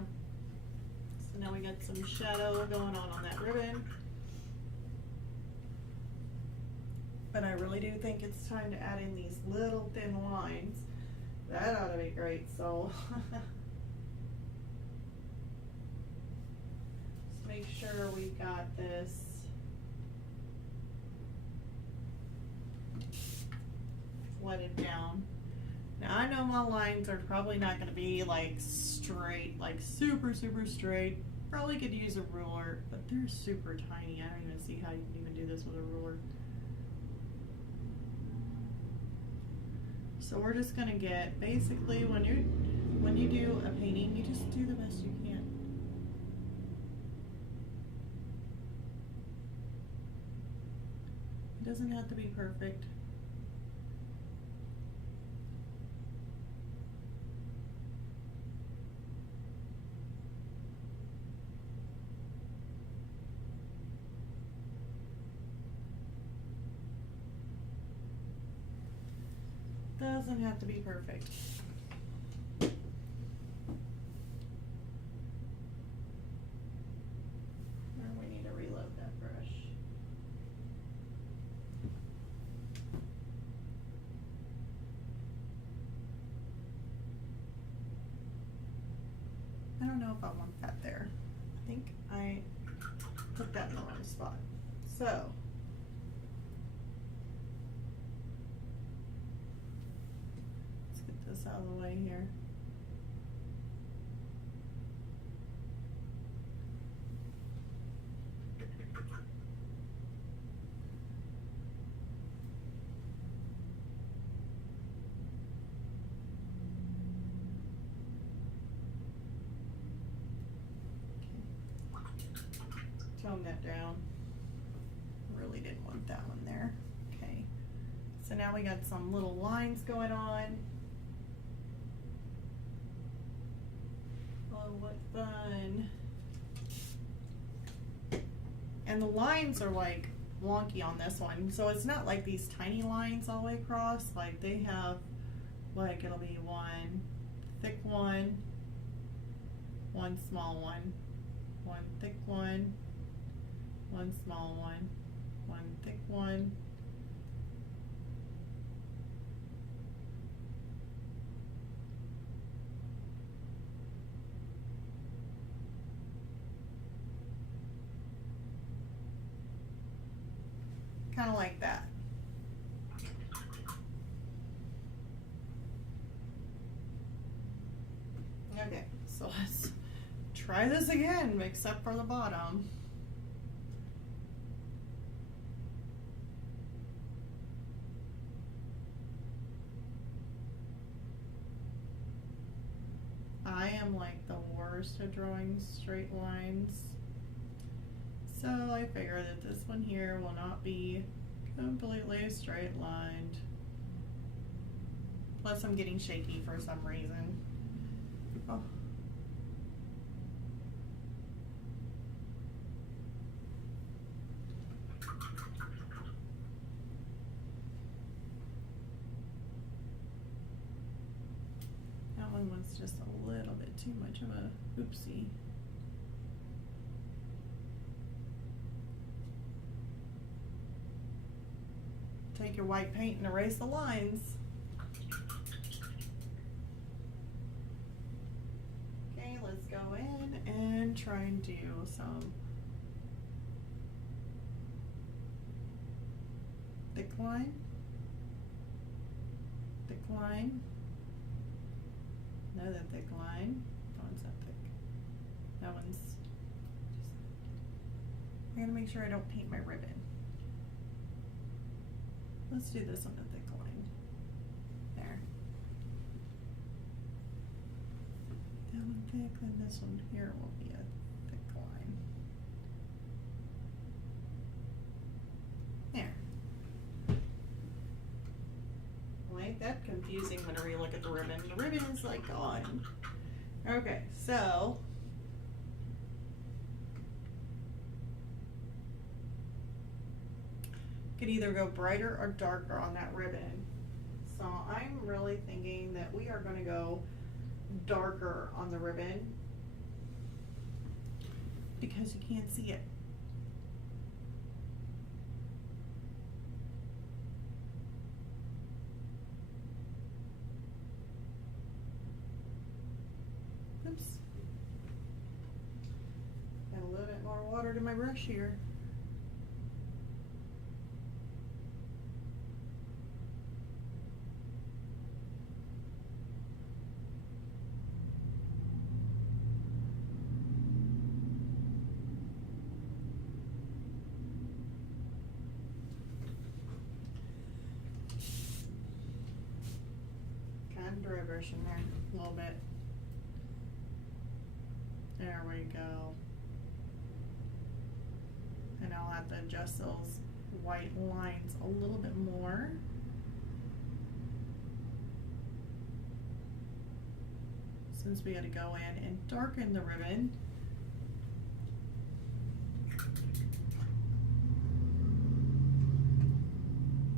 So now we got some shadow going on that ribbon. But I really do think it's time to add in these little thin lines. That ought to be great. So make sure we've got this flooded down. Now I know my lines are probably not going to be like straight, like super straight. Probably could use a ruler, but they're super tiny. I don't even see how you can even do this with a ruler. So we're just going to get, basically when you do a painting, you just do the best you can. It doesn't have to be perfect. Doesn't have to be perfect. Or we need to reload that brush. I don't know if I want that there. I think I put that in the wrong spot. So let's get this out of the way here. Tone that down. Really didn't want that one there. Okay. So now we got some little lines going on. Oh, what fun. And the lines are like wonky on this one. So it's not like these tiny lines all the way across. Like they have, like it'll be one thick one, one small one, one thick one, one small one, one thick one, kind of like that. Okay, so let's try this again, except for the bottom. am like the worst at drawing straight lines. So I figure that this one here will not be completely straight lined. Plus I'm getting shaky for some reason. Oh. That one was just a little bit too much of a oopsie. Take your white paint and erase the lines. Okay, let's go in and try and do some thick line, thick line, another thick line. That one's not thick. That one's just, I gotta make sure I don't paint my ribbon. Let's do this on a thick line. There. That one thick, then this one here will be a thick line. There. Well, ain't that confusing whenever you look at the ribbon. The ribbon is like gone. Okay, so could either go brighter or darker on that ribbon. So I'm really thinking that we are going to go darker on the ribbon because you can't see it. Oops. Got a little bit more water to my brush here. Dry brush in there a little bit. There we go. And I'll have to adjust those white lines a little bit more. Since we had to go in and darken the ribbon.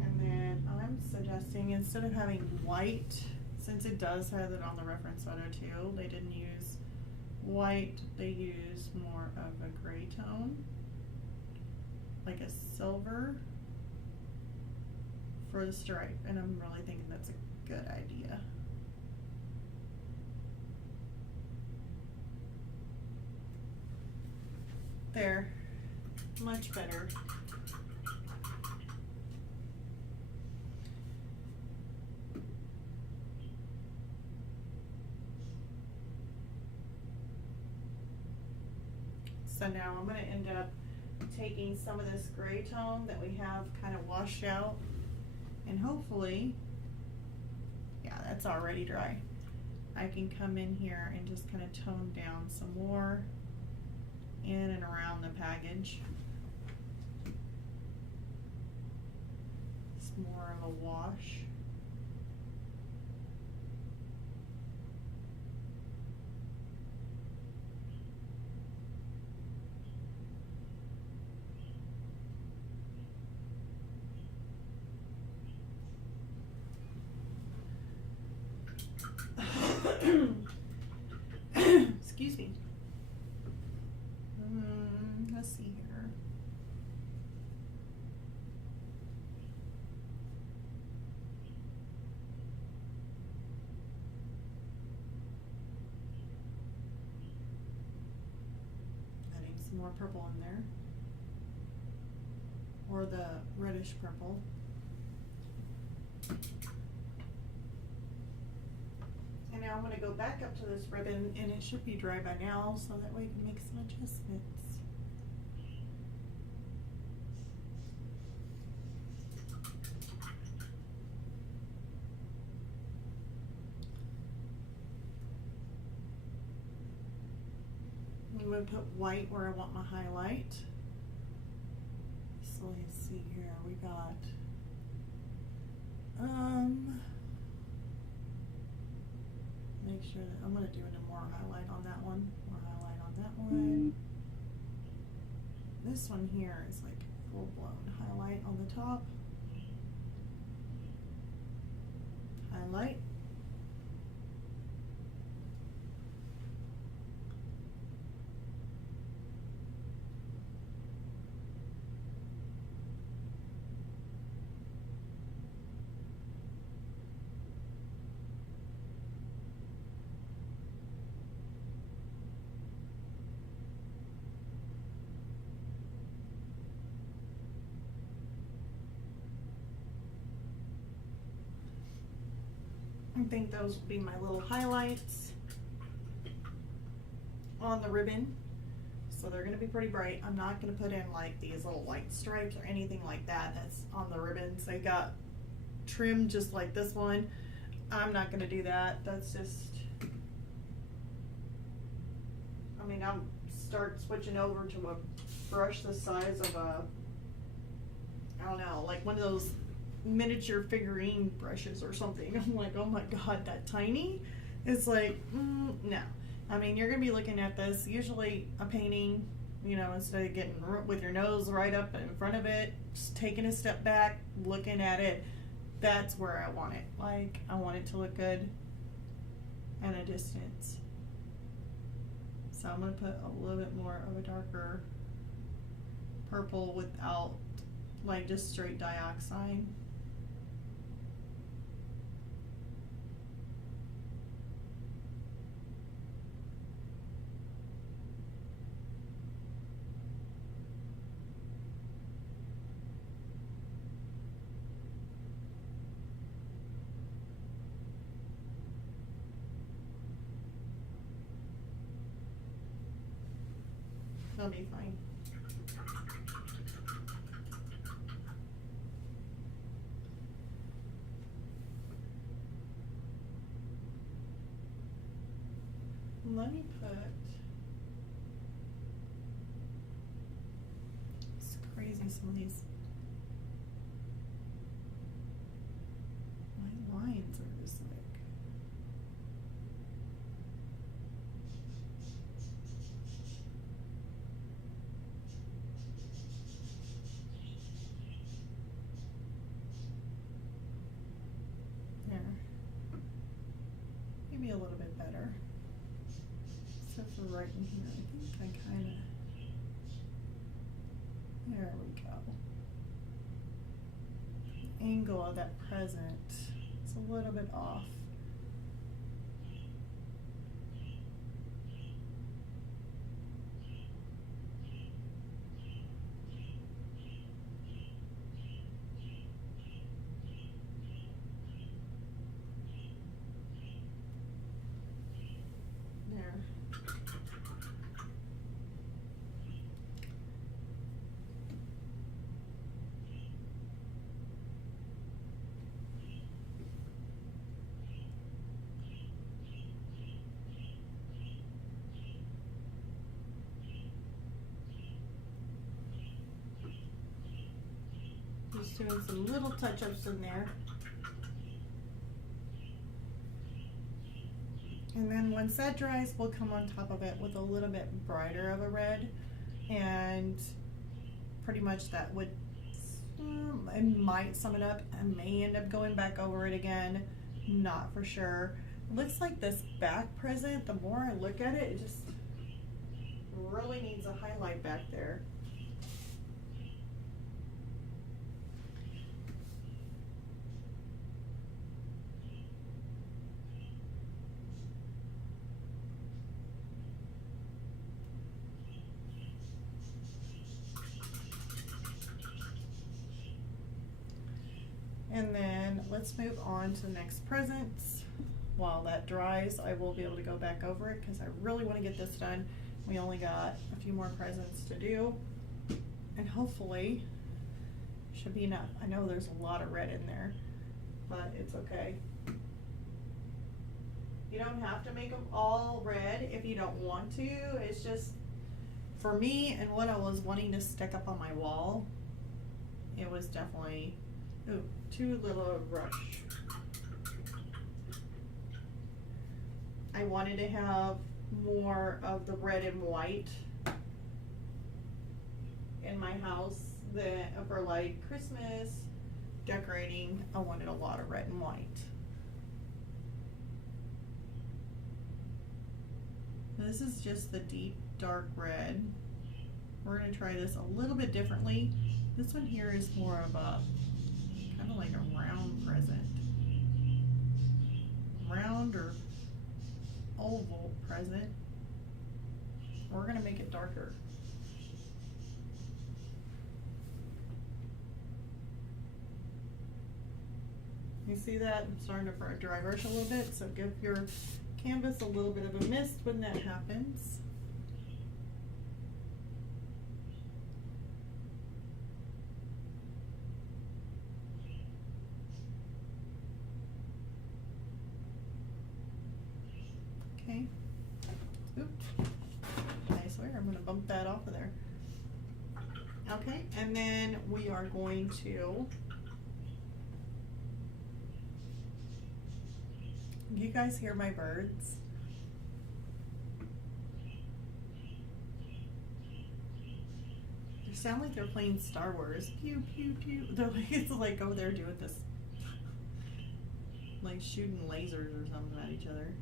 And then I'm suggesting instead of having white, since it does have it on the reference photo too, they didn't use white, they used more of a gray tone, like a silver for the stripe, and I'm really thinking that's a good idea. There, much better. So now I'm going to end up taking some of this gray tone that we have kind of washed out, and hopefully, yeah, that's already dry. I can come in here and just kind of tone down some more in and around the package. It's more of a wash. Excuse me. Let's see here. Adding some more purple in there, or the reddish purple. And now I'm going to go back up to this ribbon, and it should be dry by now, so that way we can make some adjustments. I'm going to put white where I want my highlight. So let's see here. We got make sure that I'm going to do more highlight on that one. More highlight on that one. This one here is like full blown highlight on the top. Highlight. I think those will be my little highlights on the ribbon. So they're gonna be pretty bright. I'm not gonna put in like these little white stripes or anything like that that's on the ribbons. They got trimmed just like this one. I'm not gonna do that. That's just, I mean, I'll start switching over to a brush the size of a, I don't know, like one of those miniature figurine brushes or something. I'm like, oh my god, that tiny? It's like, no. I mean, you're gonna be looking at this, usually a painting, you know, instead of getting with your nose right up in front of it, just taking a step back, looking at it, that's where I want it. Like, I want it to look good at a distance. So I'm gonna put a little bit more of a darker purple without, like, just straight dioxide. That'll be fine. Let me put, it's crazy, some of these my lines are just like, there, maybe a little bit better. Except for right in here, I think I kind of, there we go. The angle of that present, it's a little bit off. There. Just doing some little touch-ups in there. And then once that dries, we'll come on top of it with a little bit brighter of a red. And pretty much that would, I might sum it up. I may end up going back over it again. Not for sure. It looks like this back present, the more I look at it, it just really needs a highlight back there. And then let's move on to the next presents. While that dries, I will be able to go back over it because I really want to get this done. We only got a few more presents to do, and hopefully should be enough. I know there's a lot of red in there, but it's okay. You don't have to make them all red if you don't want to. It's just, for me and what I was wanting to stick up on my wall, it was definitely, ooh, too little of brush. I wanted to have more of the red and white in my house for like Christmas decorating. I wanted a lot of red and white. This is just the deep dark red. We're going to try this a little bit differently. This one here is more of a kind of like a round present. Round or oval present. We're going to make it darker. You see that? I'm starting to dry brush a little bit, so give your canvas a little bit of a mist when that happens. Okay. Oop. I swear I'm going to bump that off of there. Okay, and then we are going to, you guys hear my birds? They sound like they're playing Star Wars. Pew, pew, pew. They're like, it's like, oh, they're doing this, like shooting lasers or something at each other.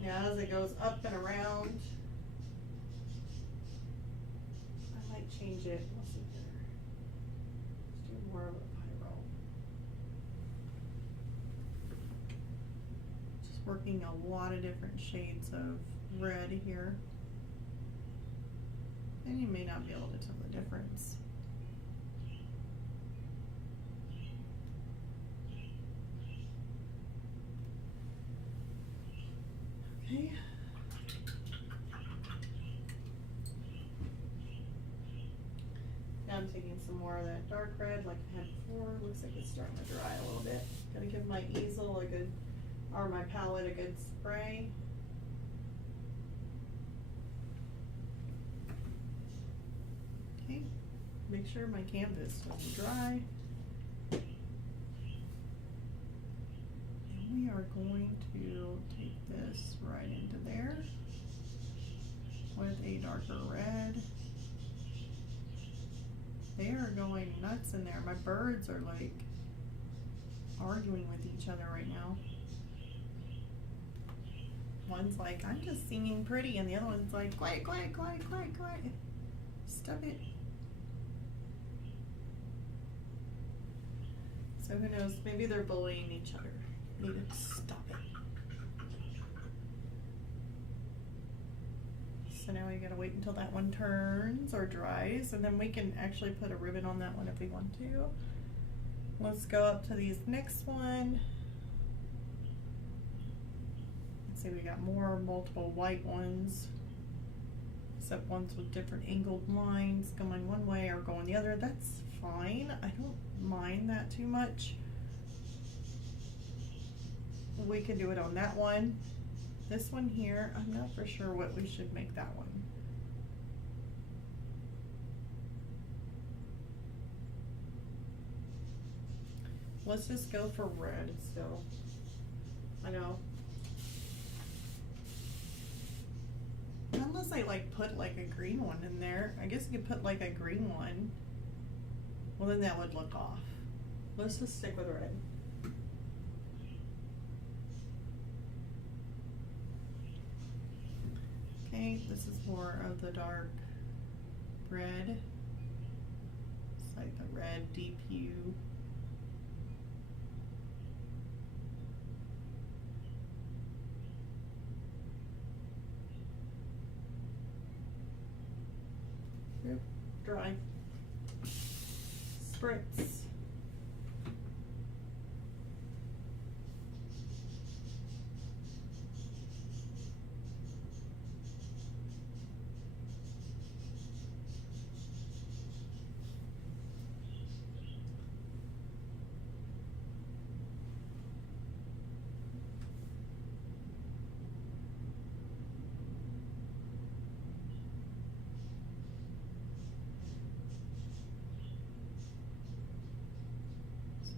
Now as it goes up and around, I might change it. Let's see here. Let's do more of a pyro. Just working a lot of different shades of red here. And you may not be able to tell the difference. Okay. Now I'm taking some more of that dark red like I had before. Looks like it's starting to dry a little bit. Gotta give my easel a good, or my palette a good spray. Okay. Make sure my canvas doesn't dry. We are going to take this right into there with a darker red. They are going nuts in there. My birds are like arguing with each other right now. One's like, I'm just singing pretty, and the other one's like, quiet, quiet, quiet, quiet, quiet. Stop it. So who knows, maybe they're bullying each other. Need to stop it. So now we gotta wait until that one turns or dries, and then we can actually put a ribbon on that one if we want to. Let's go up to these next one. Let's see, we got more multiple white ones, except ones with different angled lines going one way or going the other. That's fine. I don't mind that too much. We can do it on that one. This one here, I'm not for sure what we should make that one. Let's just go for red still. I know. Unless I like put like a green one in there. I guess you could put like a green one. Well, then that would look off. Let's just stick with red. Okay, this is more of the dark red. It's like the red deep hue. Yep, dry. Spritz.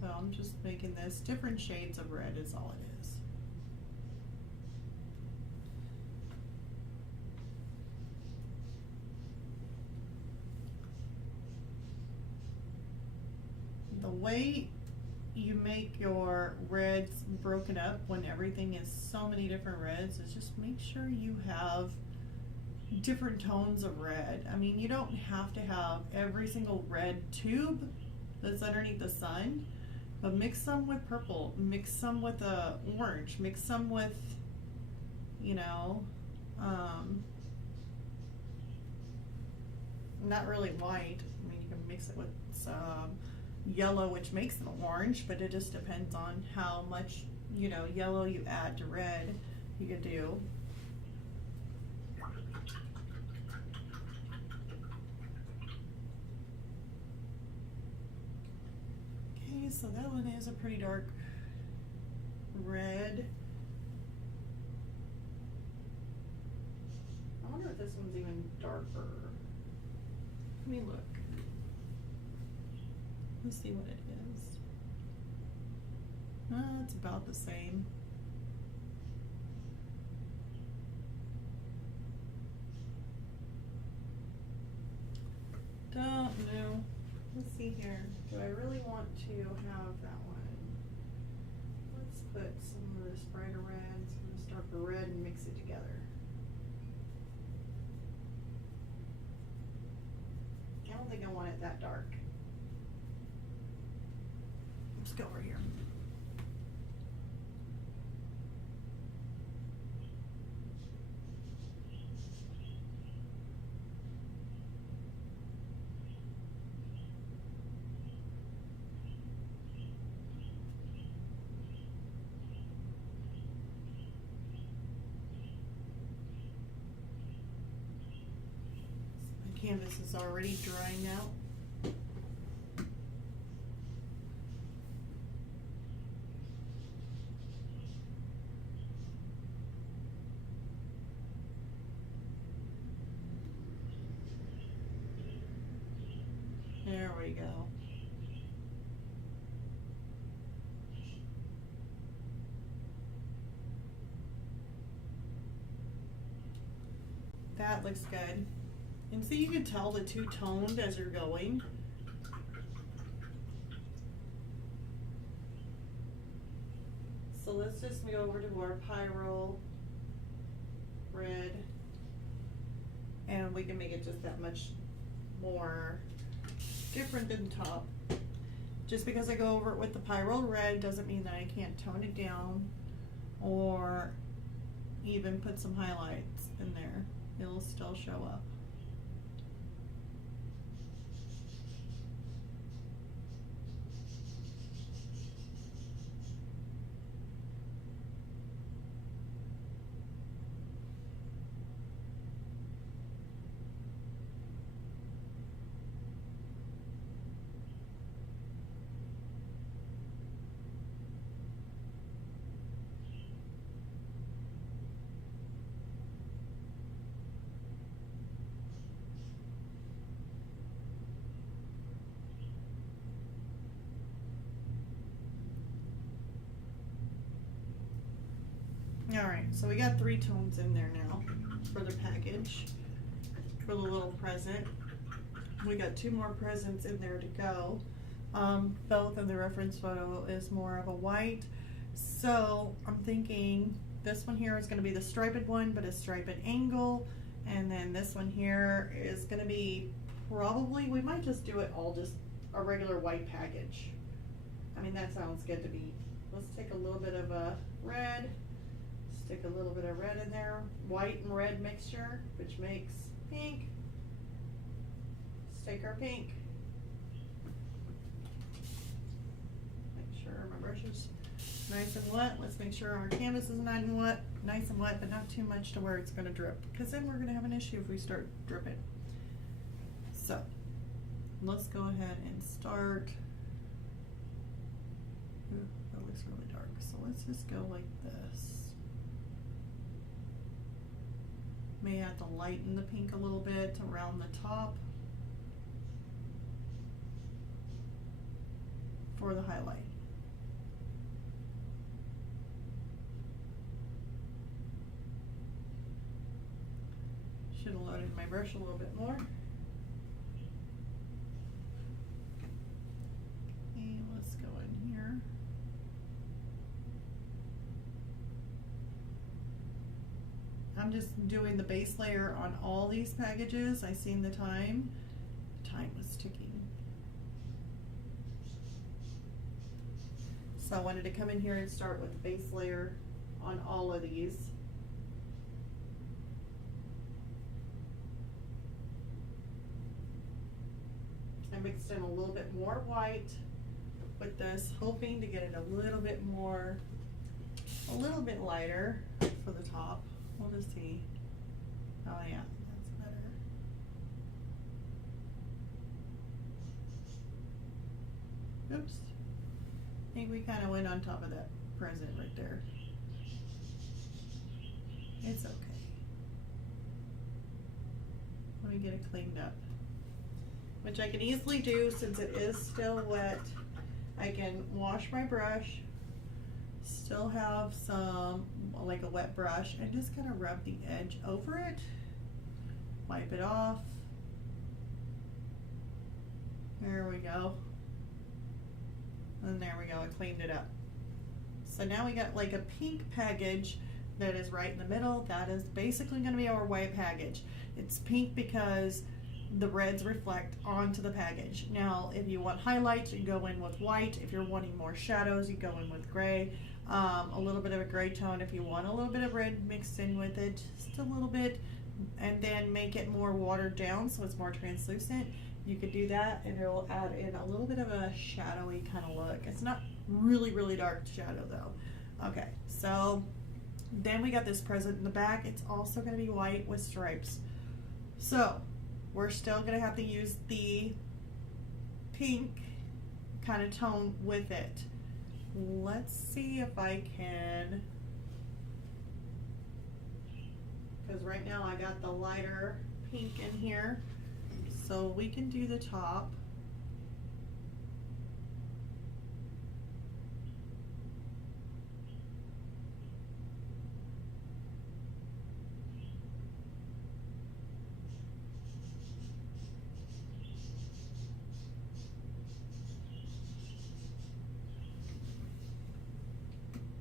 So I'm just making this different shades of red is all it is. The way you make your reds broken up when everything is so many different reds is just make sure you have different tones of red. I mean, you don't have to have every single red tube that's underneath the sun, but mix some with purple, mix some with orange, mix some with, you know, not really white. I mean, you can mix it with some yellow, which makes it orange, but it just depends on how much, you know, yellow you add to red. You could do. Okay, so that one is a pretty dark red. I wonder if this one's even darker. Let me look. Let's see what it is. It's about the same. Don't know. Let's see here. Do I really want to have that one? Let's put some of this brighter red, some of this darker red, and mix it together. I don't think I want it that dark. Let's go over here. My canvas is already drying out. There we go. That looks good. And see, you can tell the two-toned as you're going. So let's just go over to our Pyro red, and we can make it just that much more different than top. Just because I go over it with the Pyro red doesn't mean that I can't tone it down or even put some highlights in there. It'll still show up. Alright, so we got 3 tones in there now for the package, for the little present. We got 2 more presents in there to go. Both of the reference photo is more of a white. So I'm thinking this one here is going to be the striped one, but a striped angle. And then this one here is going to be probably, we might just do it all just a regular white package. I mean, that sounds good to me. Let's take a little bit of a red. Stick a little bit of red in there, white and red mixture, which makes pink. Let's take our pink. Make sure my brush is nice and wet. Let's make sure our canvas is nice and wet, but not too much to where it's going to drip, because then we're going to have an issue if we start dripping. So let's go ahead and start. Ooh, that looks really dark. So let's just go like this. May have to lighten the pink a little bit around the top for the highlight. Should have loaded my brush a little bit more. And let's go in here. I'm just doing the base layer on all these packages. I seen the time. Time was ticking. So I wanted to come in here and start with the base layer on all of these. I mixed in a little bit more white with this, hoping to get it a little bit more, a little bit lighter for the top. We'll just see. Oh yeah, that's better. Oops. I think we kind of went on top of that present right there. It's okay. Let me get it cleaned up. Which I can easily do since it is still wet. I can wash my brush, still have some, like a wet brush, and just kind of rub the edge over it, wipe it off. There we go. And there we go, I cleaned it up. So now we got like a pink package that is right in the middle. That is basically going to be our white package. It's pink because the reds reflect onto the package. Now, if you want highlights, you go in with white. If you're wanting more shadows, you go in with gray. A little bit of a gray tone if you want a little bit of red mixed in with it, just a little bit, and then make it more watered down so it's more translucent. You could do that, and it'll add in a little bit of a shadowy kind of look. It's not really, really dark shadow though. Okay, so then we got this present in the back. It's also going to be white with stripes. So we're still going to have to use the pink kind of tone with it. Let's see if I can, because right now I got the lighter pink in here. So we can do the top.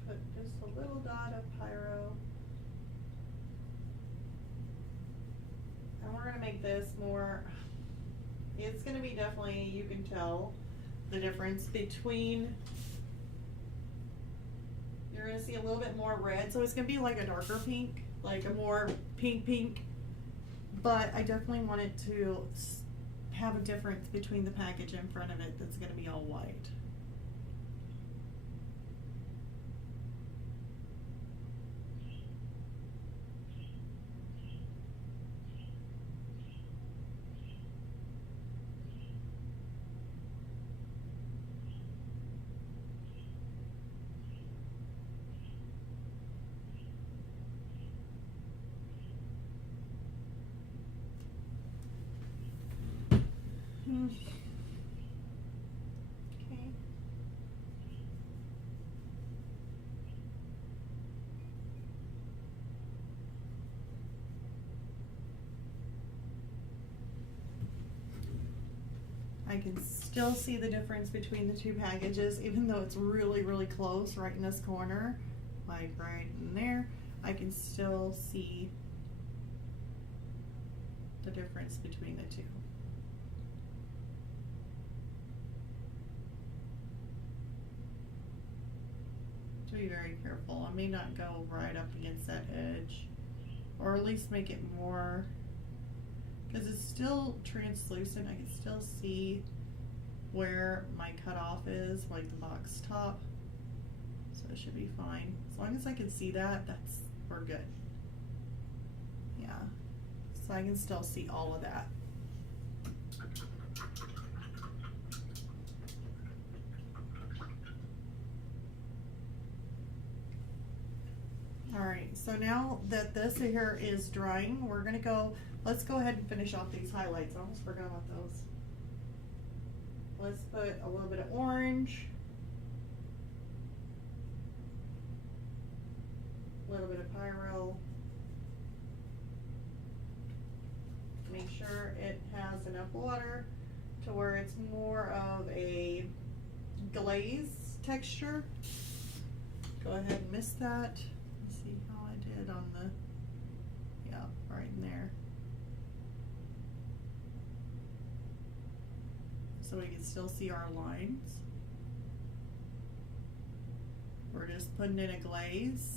Put just a little dot of pyro. And we're going to make this more, it's going to be definitely, you can tell the difference between, you're going to see a little bit more red, so it's going to be like a darker pink, like a more pink, but I definitely want it to have a difference between the package in front of it that's going to be all white. Okay. I can still see the difference between the two packages, even though it's really, really close right in this corner, like right in there. I can still see the difference between the two. To be very careful. I may not go right up against that edge, or at least make it more, because it's still translucent. I can still see where my cutoff is, like the box top, so it should be fine. As long as I can see that, we're good. Yeah, so I can still see all of that. Alright, so now that this here is drying, we're going to go, let's go ahead and finish off these highlights. I almost forgot about those. Let's put a little bit of orange, a little bit of pyro, Make sure it has enough water to where it's more of a glaze texture. Go ahead and mist that. Let's see how I did on the, yeah, right in there. So we can still see our lines. We're just putting in a glaze.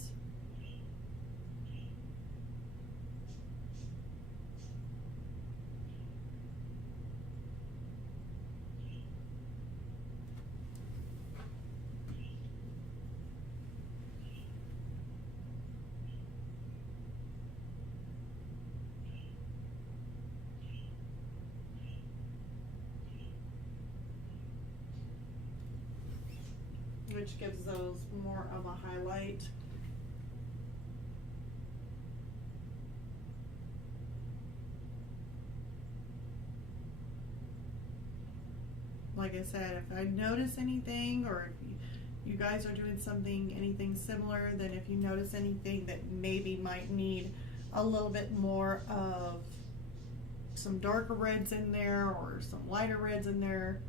Which gives those more of a highlight. Like I said, if I notice anything, or if you guys are doing anything similar, then if you notice anything that maybe might need a little bit more of some darker reds in there or some lighter reds in there,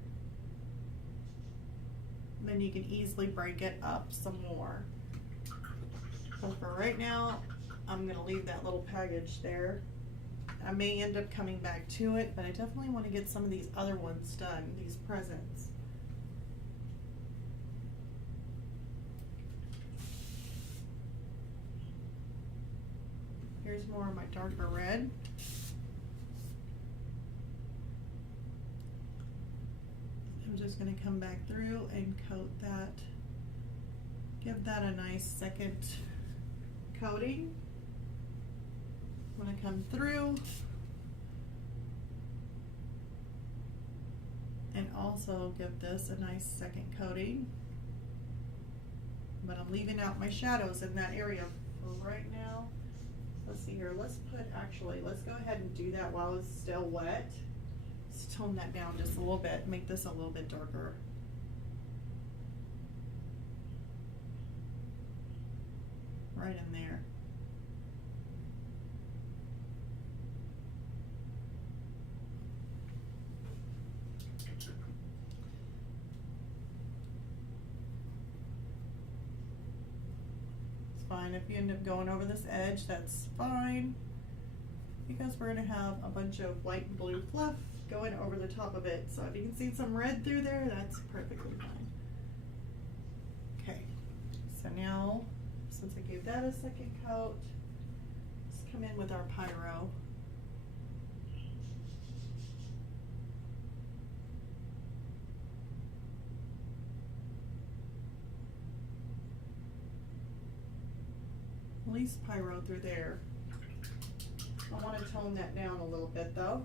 then you can easily break it up some more. So for right now, I'm gonna leave that little package there. I may end up coming back to it, but I definitely want to get some of these other ones done, these presents. Here's more of my darker red. I'm just going to come back through and coat that, give that a nice second coating. I'm going to come through and also give this a nice second coating, but I'm leaving out my shadows in that area for right now. Let's see here, let's go ahead and do that while it's still wet. Let's tone that down just a little bit, make this a little bit darker. Right in there. It's fine if you end up going over this edge, that's fine, because we're going to have a bunch of white and blue fluff going over the top of it. So if you can see some red through there, that's perfectly fine. Okay, so now, since I gave that a second coat, let's come in with our pyro. At least pyro through there. I want to tone that down a little bit though.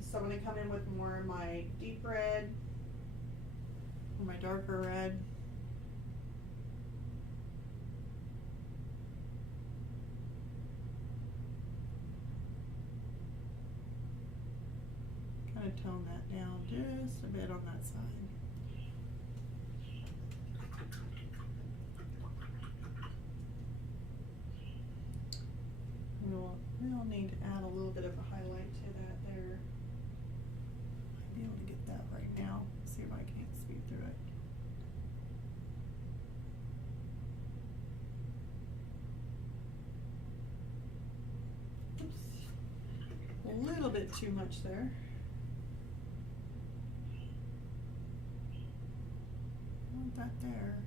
So I'm going to come in with more of my deep red, or my darker red. Kind of tone that down just a bit on that side. We'll need to add a little bit of a highlight to that there. I'll be able to get that right now. See if I can't speed through it. Oops. A little bit too much there. I want that there.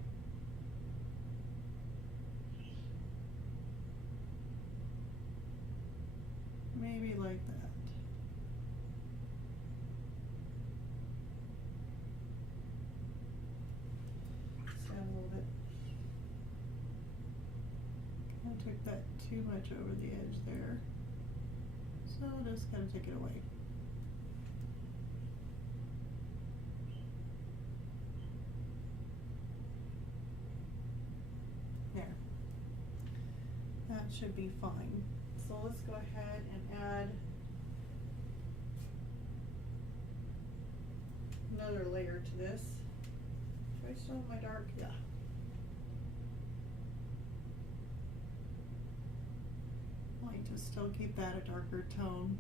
Maybe like that. Just add a little bit. I took that too much over the edge there, so just gotta take it away. There. That should be fine. So let's go ahead and add another layer to this. Do I still have my dark? Yeah. I like to still keep that a darker tone.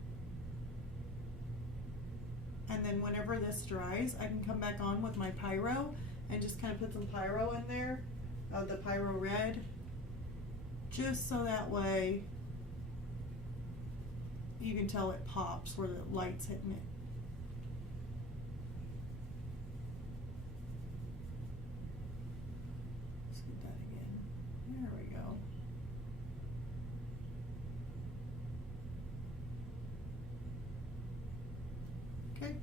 and then whenever this dries, I can come back on with my pyro and just kind of put some pyro in there, the pyro red, just so that way you can tell it pops where the light's hitting it. Let's get that again. There we go. Okay.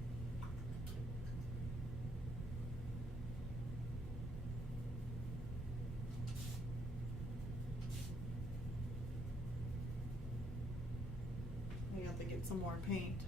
We have to get some more paint.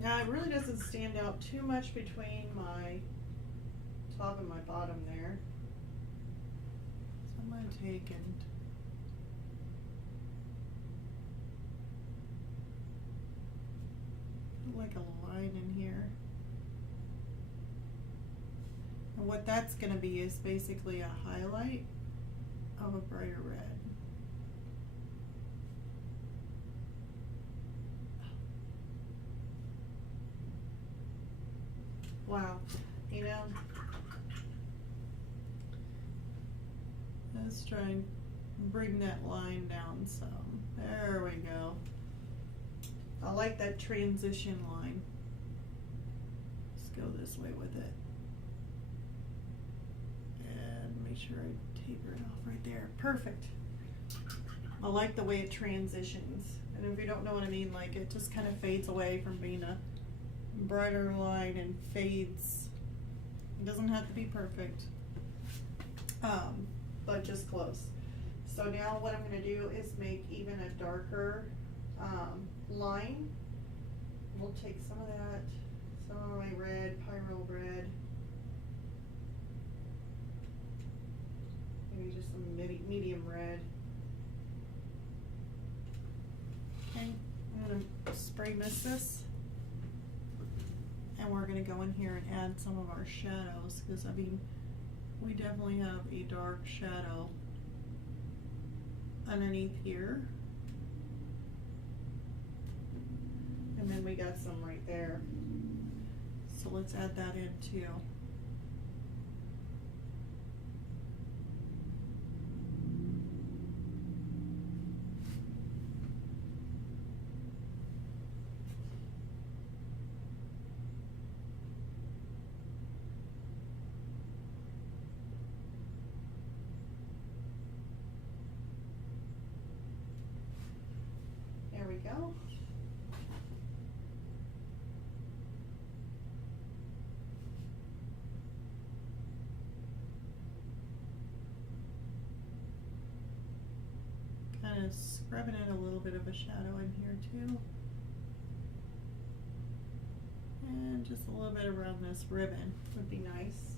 Now it really doesn't stand out too much between my top and my bottom there. So I'm going to take and put like a line in here. And what that's going to be is basically a highlight of a brighter red. Wow, you know, let's try and bring that line down some. There we go. I like that transition line. Let's go this way with it. And make sure I taper it off right there. Perfect. I like the way it transitions. And if you don't know what I mean, like it just kind of fades away from being a brighter line and fades. It doesn't have to be perfect, but just close. So now what I'm going to do is make even a darker line. We'll take some of that, some of my red, pyro red, maybe just some medium red. Okay, I'm going to spray mist this. And we're going to go in here and add some of our shadows, because I mean, we definitely have a dark shadow underneath here. And then we got some right there. So let's add that in too. There we go. Kind of scrubbing in a little bit of a shadow in here too. And just a little bit around this ribbon would be nice.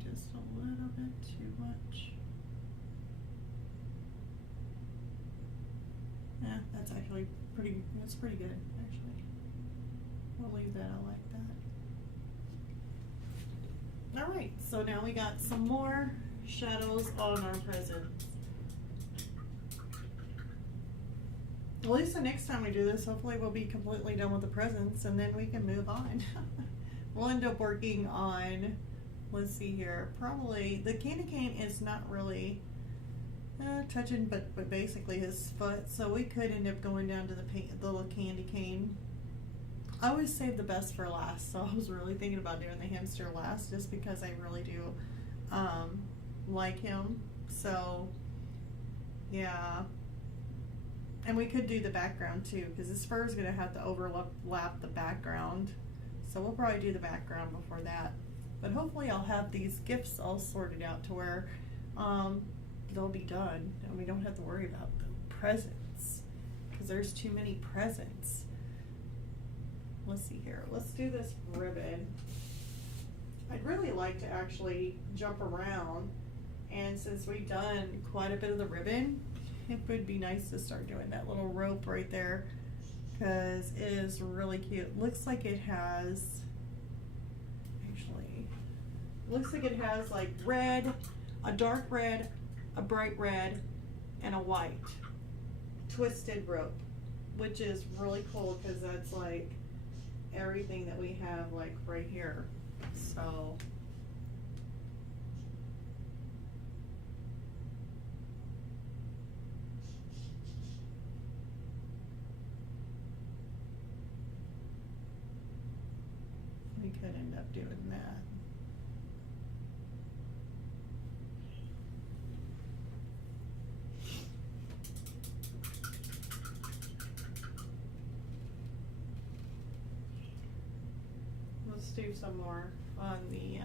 Just a little bit too much. Yeah, that's actually that's pretty good, actually. We'll leave that, I like that. Alright, so now we got some more shadows on our presents. At least the next time we do this, hopefully we'll be completely done with the presents and then we can move on. We'll end up working on, let's see here, probably the candy cane is not really touching but basically his foot, so we could end up going down to the little candy cane. I always save the best for last, so I was really thinking about doing the hamster last just because I really do like him. So yeah, and we could do the background too, because his fur is going to have to overlap the background, so we'll probably do the background before that. But hopefully I'll have these gifts all sorted out to where they'll be done and we don't have to worry about the presents. because there's too many presents. Let's see here. Let's do this ribbon. I'd really like to actually jump around, and since we've done quite a bit of the ribbon, it would be nice to start doing that little rope right there, because it is really cute. Looks like it has, actually, looks like it has like red, a dark red, a bright red, and a white twisted rope, which is really cool because that's like everything that we have like right here. So we could end up doing that. Let's do some more on the,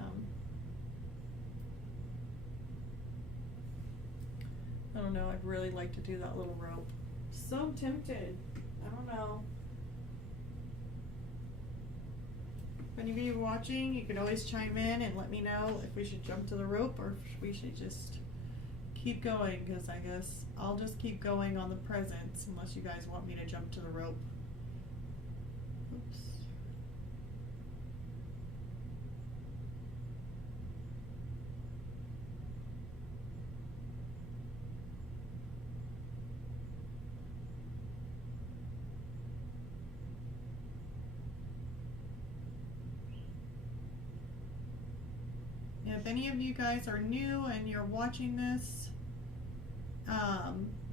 I don't know, I'd really like to do that little rope. So tempted. I don't know. If any of you are watching, you could always chime in and let me know if we should jump to the rope or if we should just keep going, because I guess I'll just keep going on the presents unless you guys want me to jump to the rope. Oops. If any of you guys are new and you're watching this,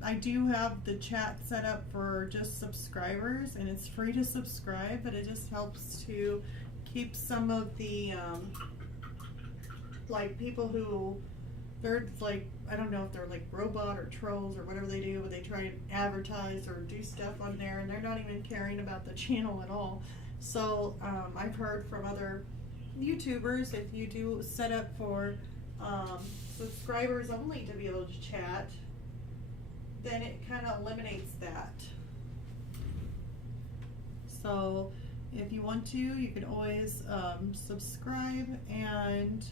I do have the chat set up for just subscribers, and it's free to subscribe, but it just helps to keep some of the like people who, they're like, I don't know if they're like robot or trolls or whatever they do, but they try and advertise or do stuff on there and they're not even caring about the channel at all. So I've heard from other YouTubers, if you do set up for subscribers only to be able to chat, then it kind of eliminates that. So if you want to, you can always subscribe, and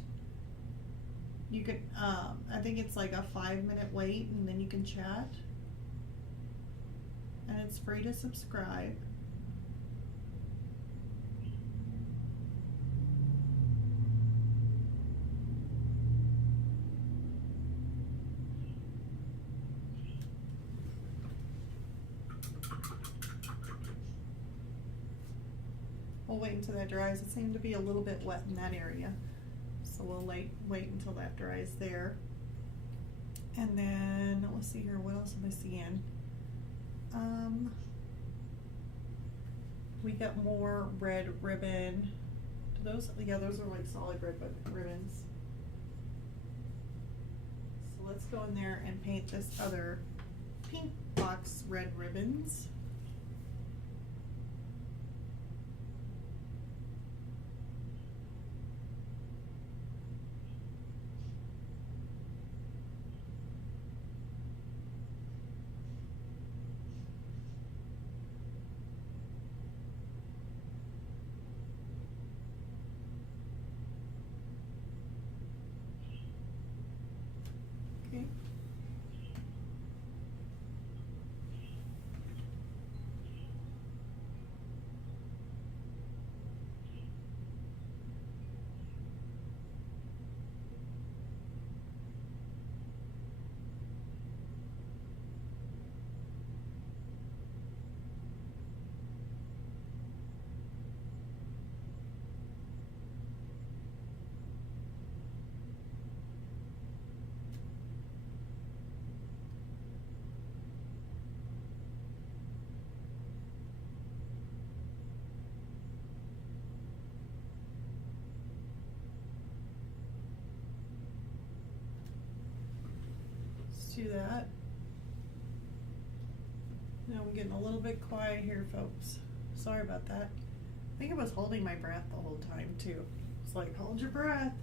you can I think it's like a 5-minute wait, and then you can chat, and it's free to subscribe. We'll wait until that dries. It seemed to be a little bit wet in that area, so we'll wait until that dries there. And then let's see here, what else am I seeing? We got more red ribbon. Do those? Yeah, those are like solid red ribbons. So let's go in there and paint this other pink box red ribbons. Okay. Do that. Now I'm getting a little bit quiet here, folks. Sorry about that. I think I was holding my breath the whole time too. It's like, hold your breath.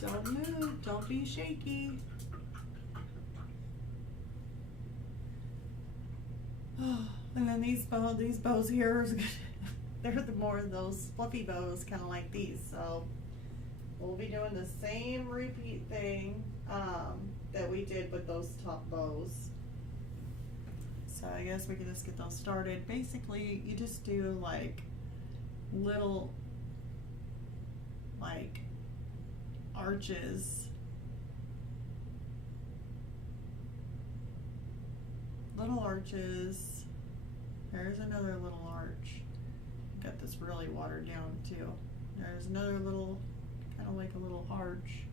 Don't move. Don't be shaky. And then these bows here, they're the more of those fluffy bows, kind of like these. So we'll be doing the same repeat thing that we did with those top bows. So I guess we can just get those started. Basically, you just do like little like arches. Little arches. There's another little arch. Got this really watered down too. There's another little, kind of like a little arch.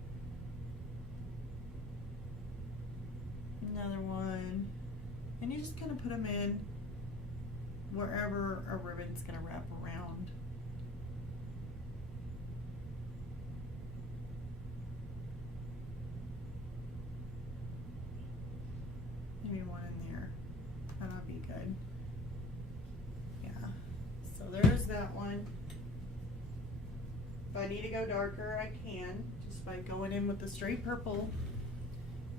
Another one. And you just kind of put them in wherever a ribbon's going to wrap around. Maybe one in there. That'll be good. Yeah. So there's that one. If I need to go darker, I can, just by going in with the straight purple.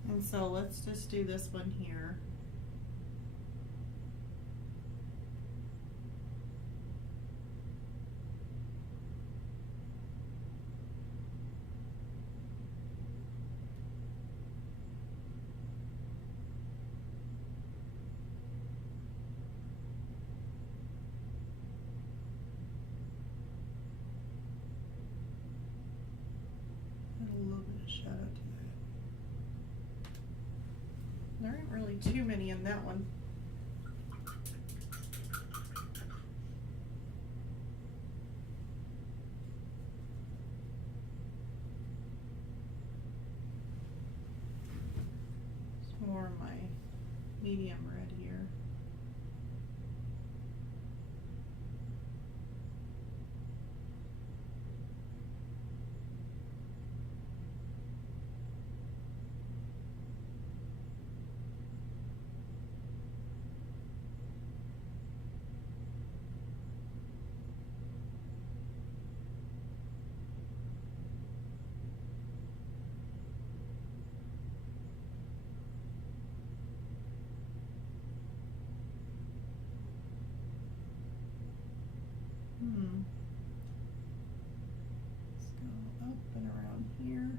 And so let's just do this one here. A little bit of shadow to that. There ain't really too many in that one. It's more of my medium red here. Let's go up and around here.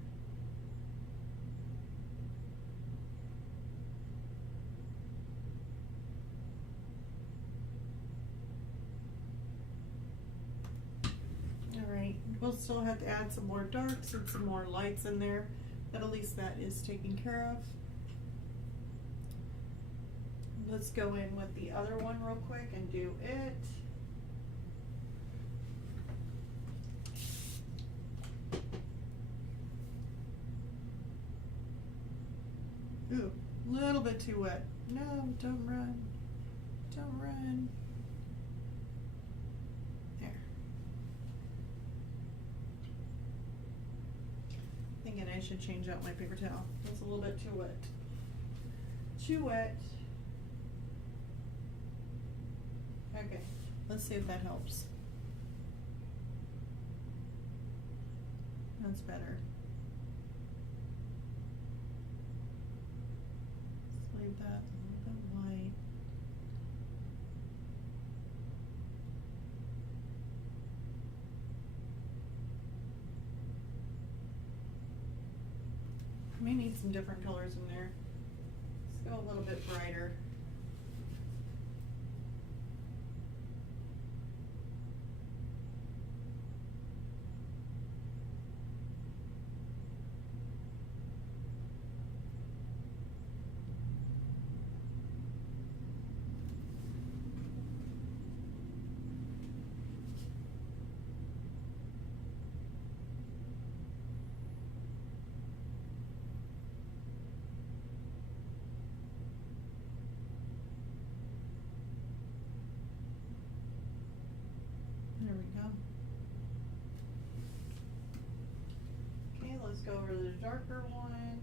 All right, we'll still have to add some more darks and some more lights in there, but at least that is taken care of. Let's go in with the other one real quick and do it. Ooh, a little bit too wet. No, don't run. Don't run. There. Thinking I should change out my paper towel. It's a little bit too wet. Too wet. Okay, let's see if that helps. That's better. Let's leave that a little bit light. May need some different colors in there. Let's go a little bit brighter. There we go. Okay, let's go over to the darker one.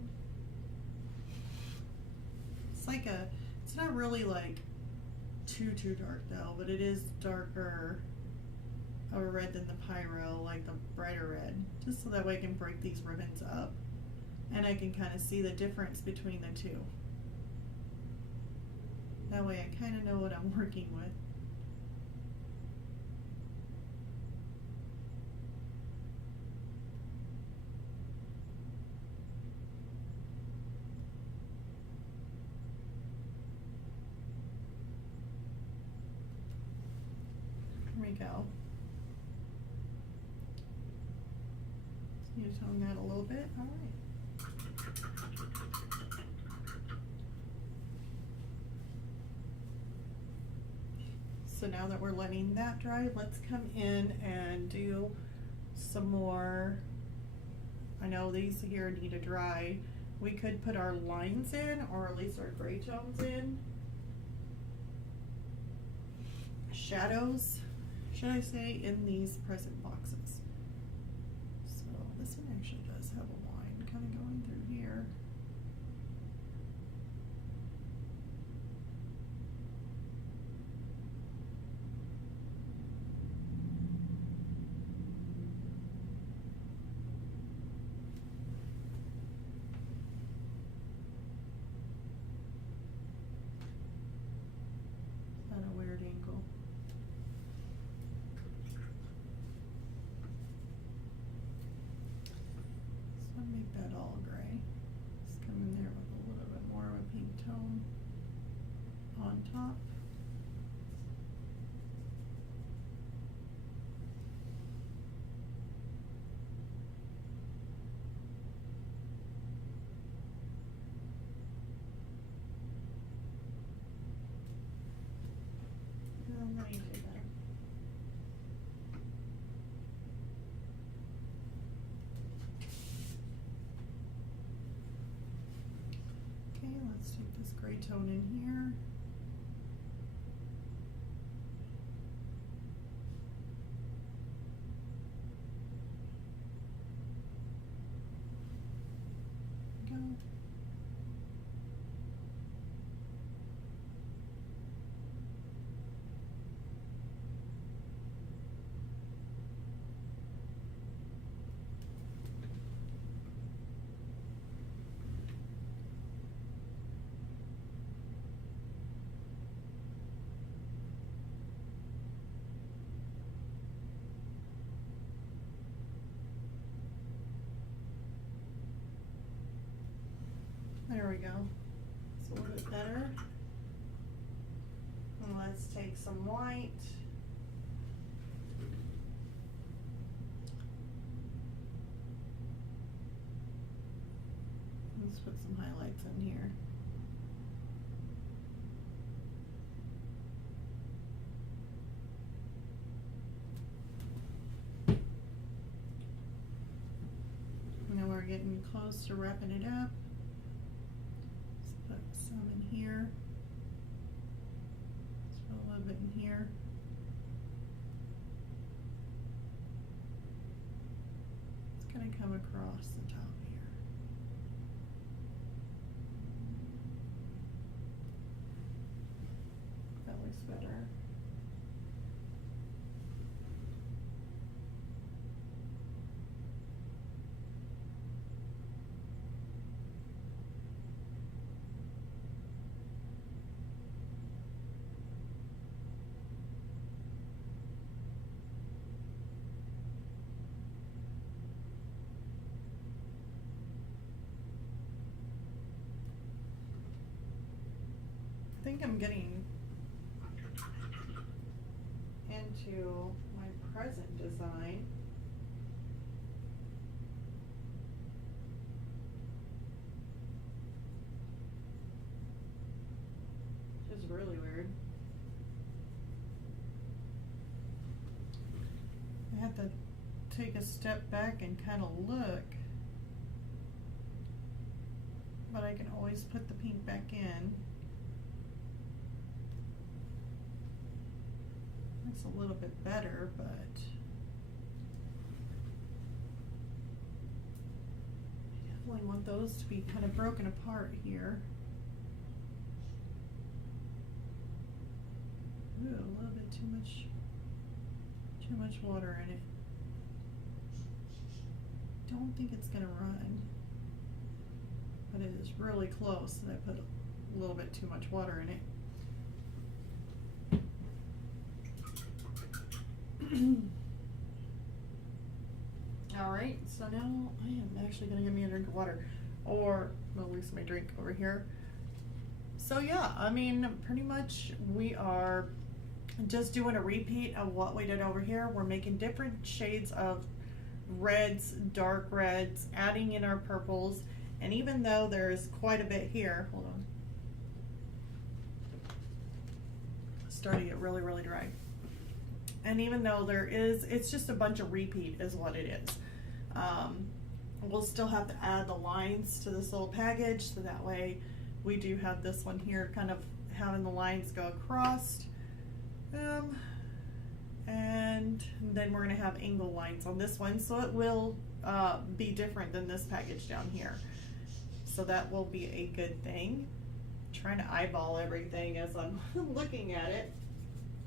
It's like it's not really like too dark though, but it is darker of a red than the pyro, like the brighter red, just so that way I can break these ribbons up and I can kind of see the difference between the two. That way I kind of know what I'm working with. Here we go. Just need to tone that a little bit. All right. So now that we're letting that dry, let's come in and do some more. I know these here need to dry. We could put our lines in, or at least our gray tones in. Shadows, should I say, in these present boxes. So this one actually does have a line kind of going through here. At a weird angle. So make that all gray. Just come in there with a little bit more of a pink tone on top. And then you do that. Okay, let's take this gray tone in here. Go. There we go. It's a little bit better. And let's take some white. Let's put some highlights in here. Now we're getting close to wrapping it up. Let's put some in here. Let's put a little bit in here. It's going to come across the top here. That looks better. I think I'm getting into my present design. Which is really weird. I have to take a step back and kind of look, but I can always put the pink back in. It's a little bit better, but I definitely want those to be kind of broken apart here. Ooh, a little bit too much water in it. Don't think it's gonna run, but it is really close, and I put a little bit too much water in it. All right, so now I am actually gonna get me a drink of water, or well, at least my drink over here. So yeah, I mean, pretty much we are just doing a repeat of what we did over here. We're making different shades of reds, dark reds, adding in our purples, and even though there's quite a bit here, hold on, it's starting to get really, really dry. And even though there is, it's just a bunch of repeat is what it is. We'll still have to add the lines to this little package, so that way we do have this one here kind of having the lines go across. And then we're going to have angle lines on this one, so it will be different than this package down here. So that will be a good thing. I'm trying to eyeball everything as I'm looking at it.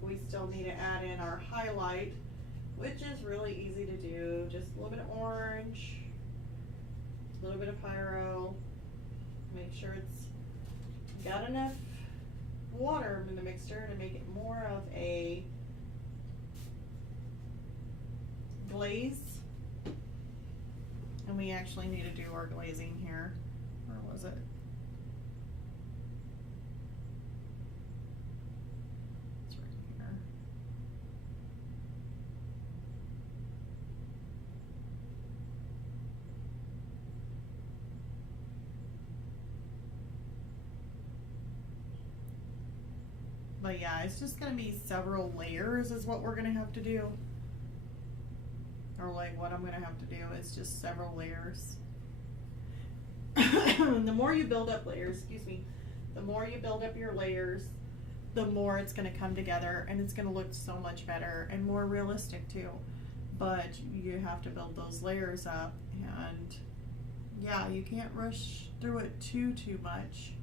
We still need to add in our highlight, which is really easy to do. Just a little bit of orange, a little bit of pyro. Make sure it's got enough water in the mixture to make it more of a glaze. And we actually need to do our glazing here. Where was it? It's right here. But yeah, it's just going to be several layers is what we're going to have to do. Or like what I'm going to have to do is just several layers. The more you build up layers, excuse me, the more you build up your layers, the more it's going to come together, and it's going to look so much better and more realistic too. But you have to build those layers up, and yeah, you can't rush through it too much.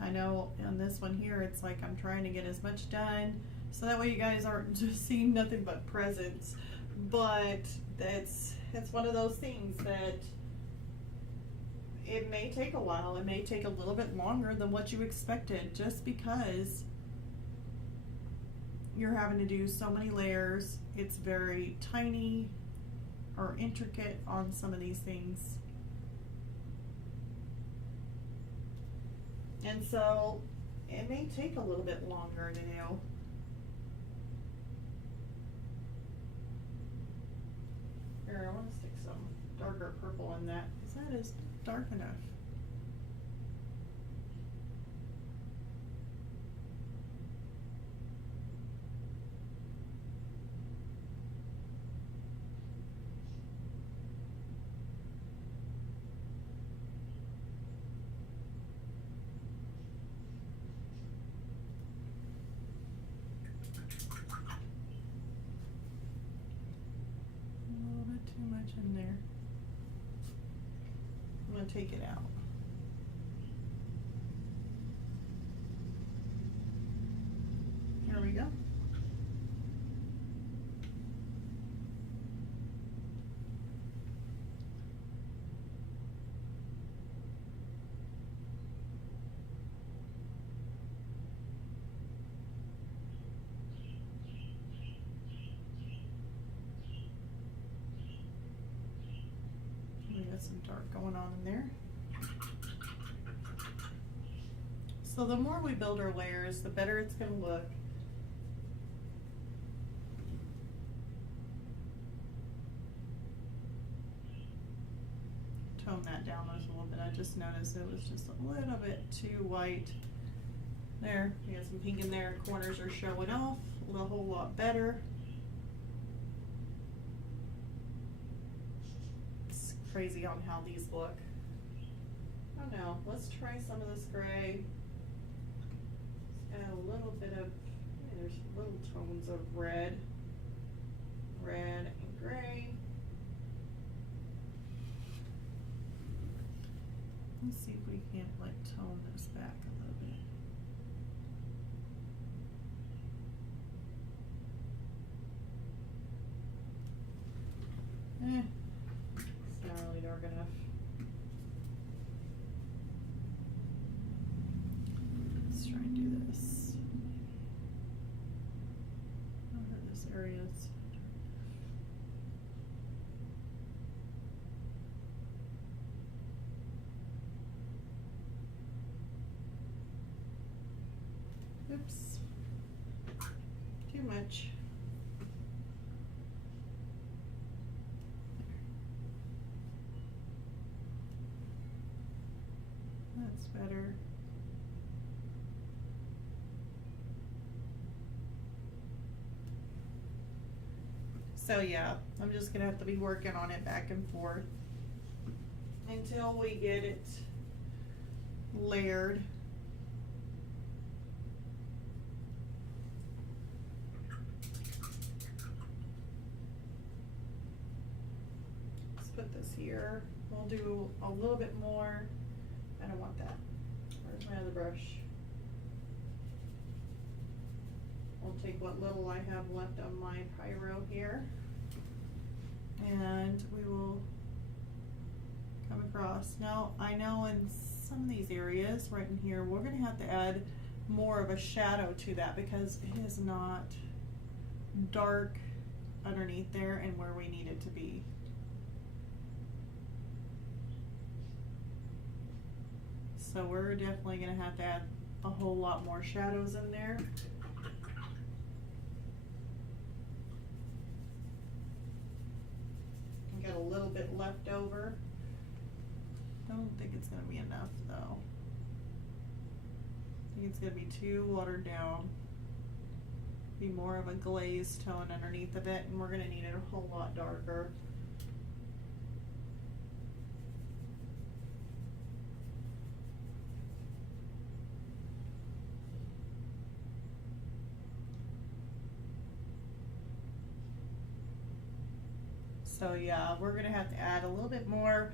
I know on this one here, it's like I'm trying to get as much done so that way you guys aren't just seeing nothing but presents. But it's one of those things that it may take a while. It may take a little bit longer than what you expected, just because you're having to do so many layers. It's very tiny or intricate on some of these things. And so it may take a little bit longer to do. Here, I want to stick some darker purple in that, because that is dark enough. Too much in there. I'm going to take it out. Here we go. Some dark going on in there. So the more we build our layers, the better it's going to look. Tone that down a little bit. I just noticed it was just a little bit too white. There, we got some pink in there. Corners are showing off a whole lot better. Crazy on how these look. Oh no, let's try some of this gray. Add a little bit of, there's little tones of red and gray. Let's see if we can't like tone this back a little bit. Not really dark enough. Let's try and do this. This area is Oops. Too much. That's better. So yeah, I'm just gonna have to be working on it back and forth until we get it layered. Let's put this here. We'll do a little bit more. I don't want that. Where's my other brush? I'll take what little I have left on my pyro here, and we will come across. Now, I know in some of these areas right in here, we're gonna have to add more of a shadow to that because it is not dark underneath there and where we need it to be. So we're definitely gonna have to add a whole lot more shadows in there. I got a little bit left over. Don't think it's gonna be enough though. I think it's gonna be too watered down. Be more of a glazed tone underneath of it, and we're gonna need it a whole lot darker. So yeah, we're gonna have to add a little bit more.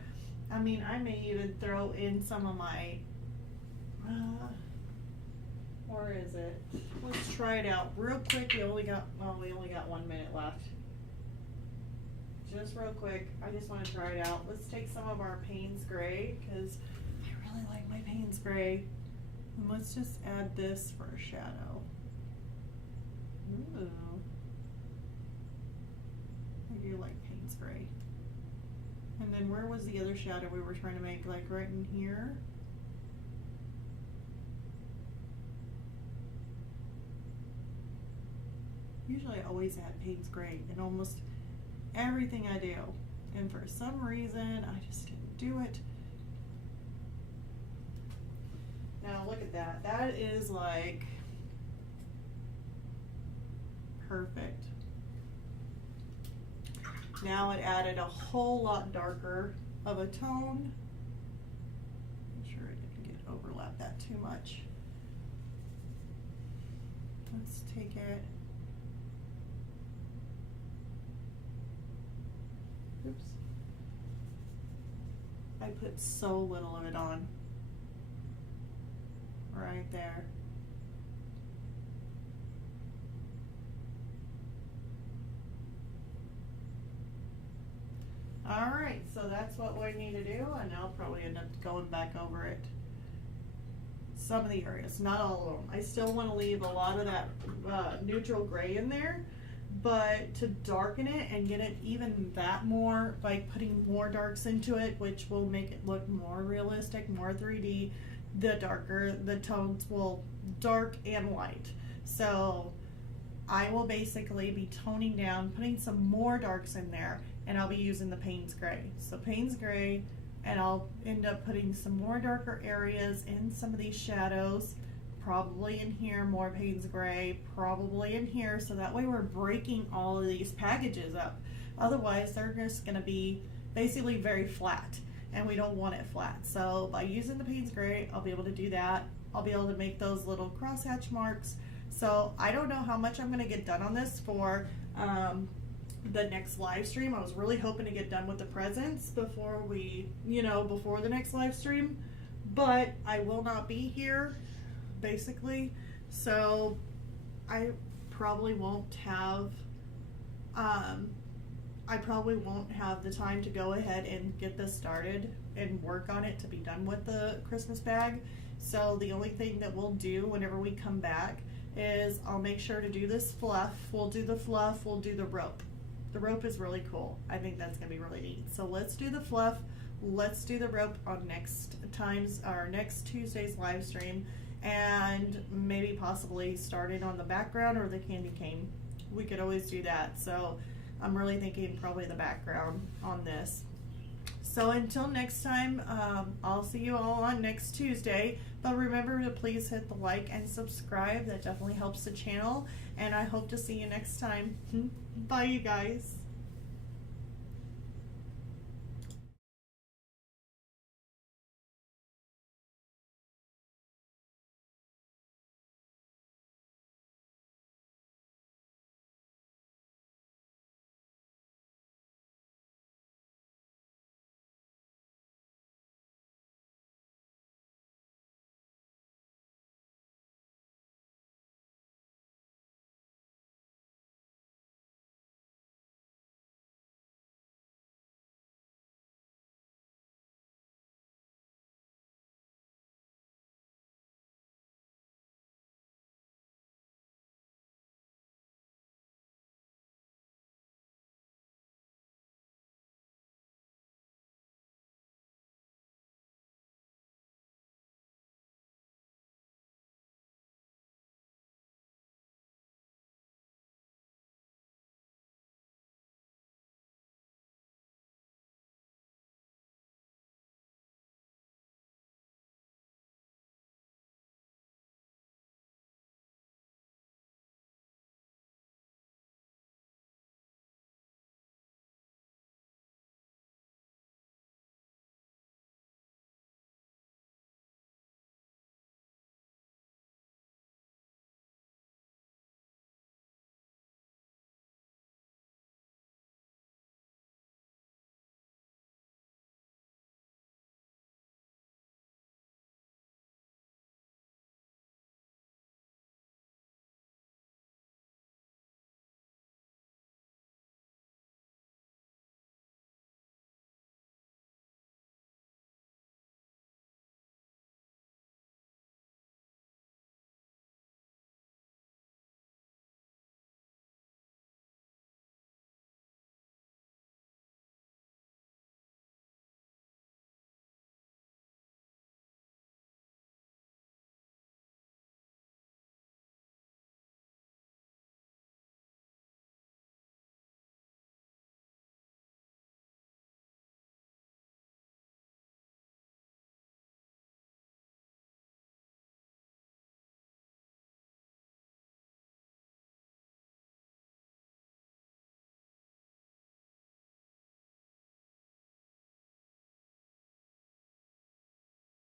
I mean, I may even throw in some of my, where is it? Let's try it out real quick. We only got 1 minute left. Just real quick, I just want to try it out. Let's take some of our Payne's Gray, because I really like my Payne's Gray. And let's just add this for a shadow. Ooh. I do like Payne's Gray. And then where was the other shadow we were trying to make? Like right in here? Usually I always add Payne's Gray in almost everything I do. And for some reason, I just didn't do it. Now look at that. That is like perfect. Now it added a whole lot darker of a tone. Make sure I didn't overlap that too much. Let's take it. Oops. I put so little of it on. Right there. Alright, so that's what we need to do, and I'll probably end up going back over it. Some of the areas, not all of them. I still want to leave a lot of that neutral gray in there, but to darken it and get it even that more, by putting more darks into it, which will make it look more realistic, more 3D, the darker the tones will dark and light. So I will basically be toning down, putting some more darks in there, and I'll be using the Payne's Gray. So Payne's Gray, and I'll end up putting some more darker areas in some of these shadows, probably in here, more Payne's Gray, probably in here, so that way we're breaking all of these packages up. Otherwise, they're just gonna be basically very flat, and we don't want it flat. So by using the Payne's Gray, I'll be able to do that. I'll be able to make those little crosshatch marks. So I don't know how much I'm gonna get done on this for the next live stream. I was really hoping to get done with the presents before we, before the next live stream, but I will not be here, basically. So I probably won't have, the time to go ahead and get this started and work on it to be done with the Christmas bag. So the only thing that we'll do whenever we come back is I'll make sure to do this fluff. We'll do the fluff, we'll do the rope. The rope is really cool. I think that's gonna be really neat. So let's do the fluff, let's do the rope on next Tuesday's live stream, and maybe possibly start it on the background or the candy cane. We could always do that. So I'm really thinking probably the background on this. So until next time, I'll see you all on next Tuesday. But remember to please hit the like and subscribe. That definitely helps the channel. And I hope to see you next time. Bye, you guys.